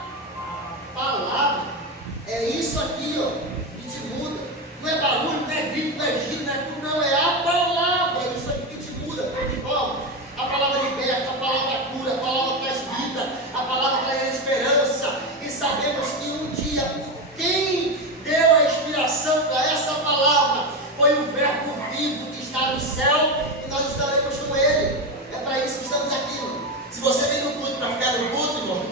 palavra. É isso aqui, ó, que te muda. Não é barulho, não é grito, não é giro, não é tudo, não. É a palavra. É isso aqui que te muda. A palavra liberta, a palavra cura, a palavra traz vida, a palavra traz esperança. E sabemos que um dia, quem deu a inspiração para essa palavra foi o Verbo vivo que está no céu e nós estaremos com ele. É para isso que estamos aqui, irmão. Se você vem no culto para ficar no culto, irmão,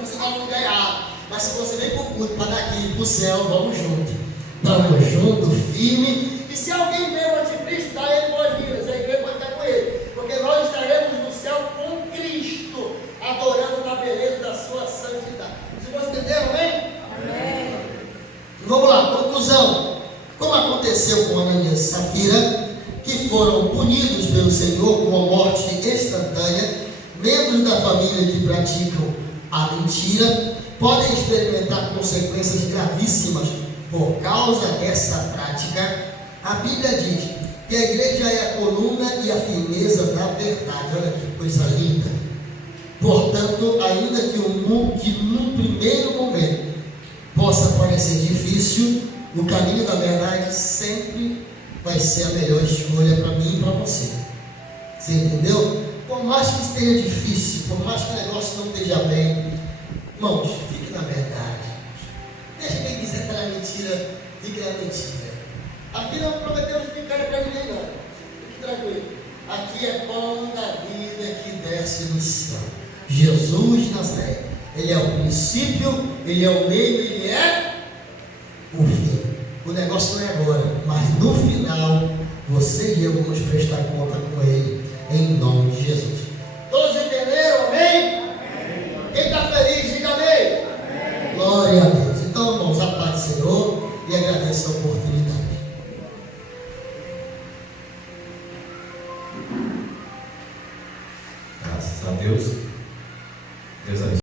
você vai no lugar errado. Mas se você vem para o culto para daqui para o céu, vamos junto. Vamos junto, firme. E se alguém vê o anticristo, dá ele boas-vindas. A igreja vai ficar com ele. Porque nós estaremos no céu com Cristo, adorando na beleza da sua santidade. Vocês entenderam, amém? Amém. Vamos lá, conclusão. Como aconteceu com Ananias e Safira, que foram punidos pelo Senhor com a morte instantânea, membros da família que praticam a mentira podem experimentar consequências gravíssimas por causa dessa prática. A Bíblia diz que a igreja é a coluna e a firmeza da verdade. Olha que coisa linda. Portanto, ainda que num primeiro momento possa parecer difícil, o caminho da verdade sempre vai ser a melhor escolha para mim e para você. Você entendeu? Por mais que esteja difícil, por mais que o negócio não esteja bem, irmãos, fica na verdade. Deixa quem quiser estar na mentira, fique na mentira. Aqui não prometemos picanha para ninguém, não. Fique tranquilo. Aqui é pão da vida que desce do céu. Jesus de Nazaré. Ele é o princípio, ele é o meio, ele é o fim. O negócio não é agora, mas no final, você e eu vamos prestar conta com ele, em nome de Jesus. Todos entenderam? Amém? Amém. Quem está feliz, diga amém. Amém. Glória a Deus. Então, irmãos, a paz do Senhor e agradeço a oportunidade. Graças a Deus. Deus abençoe.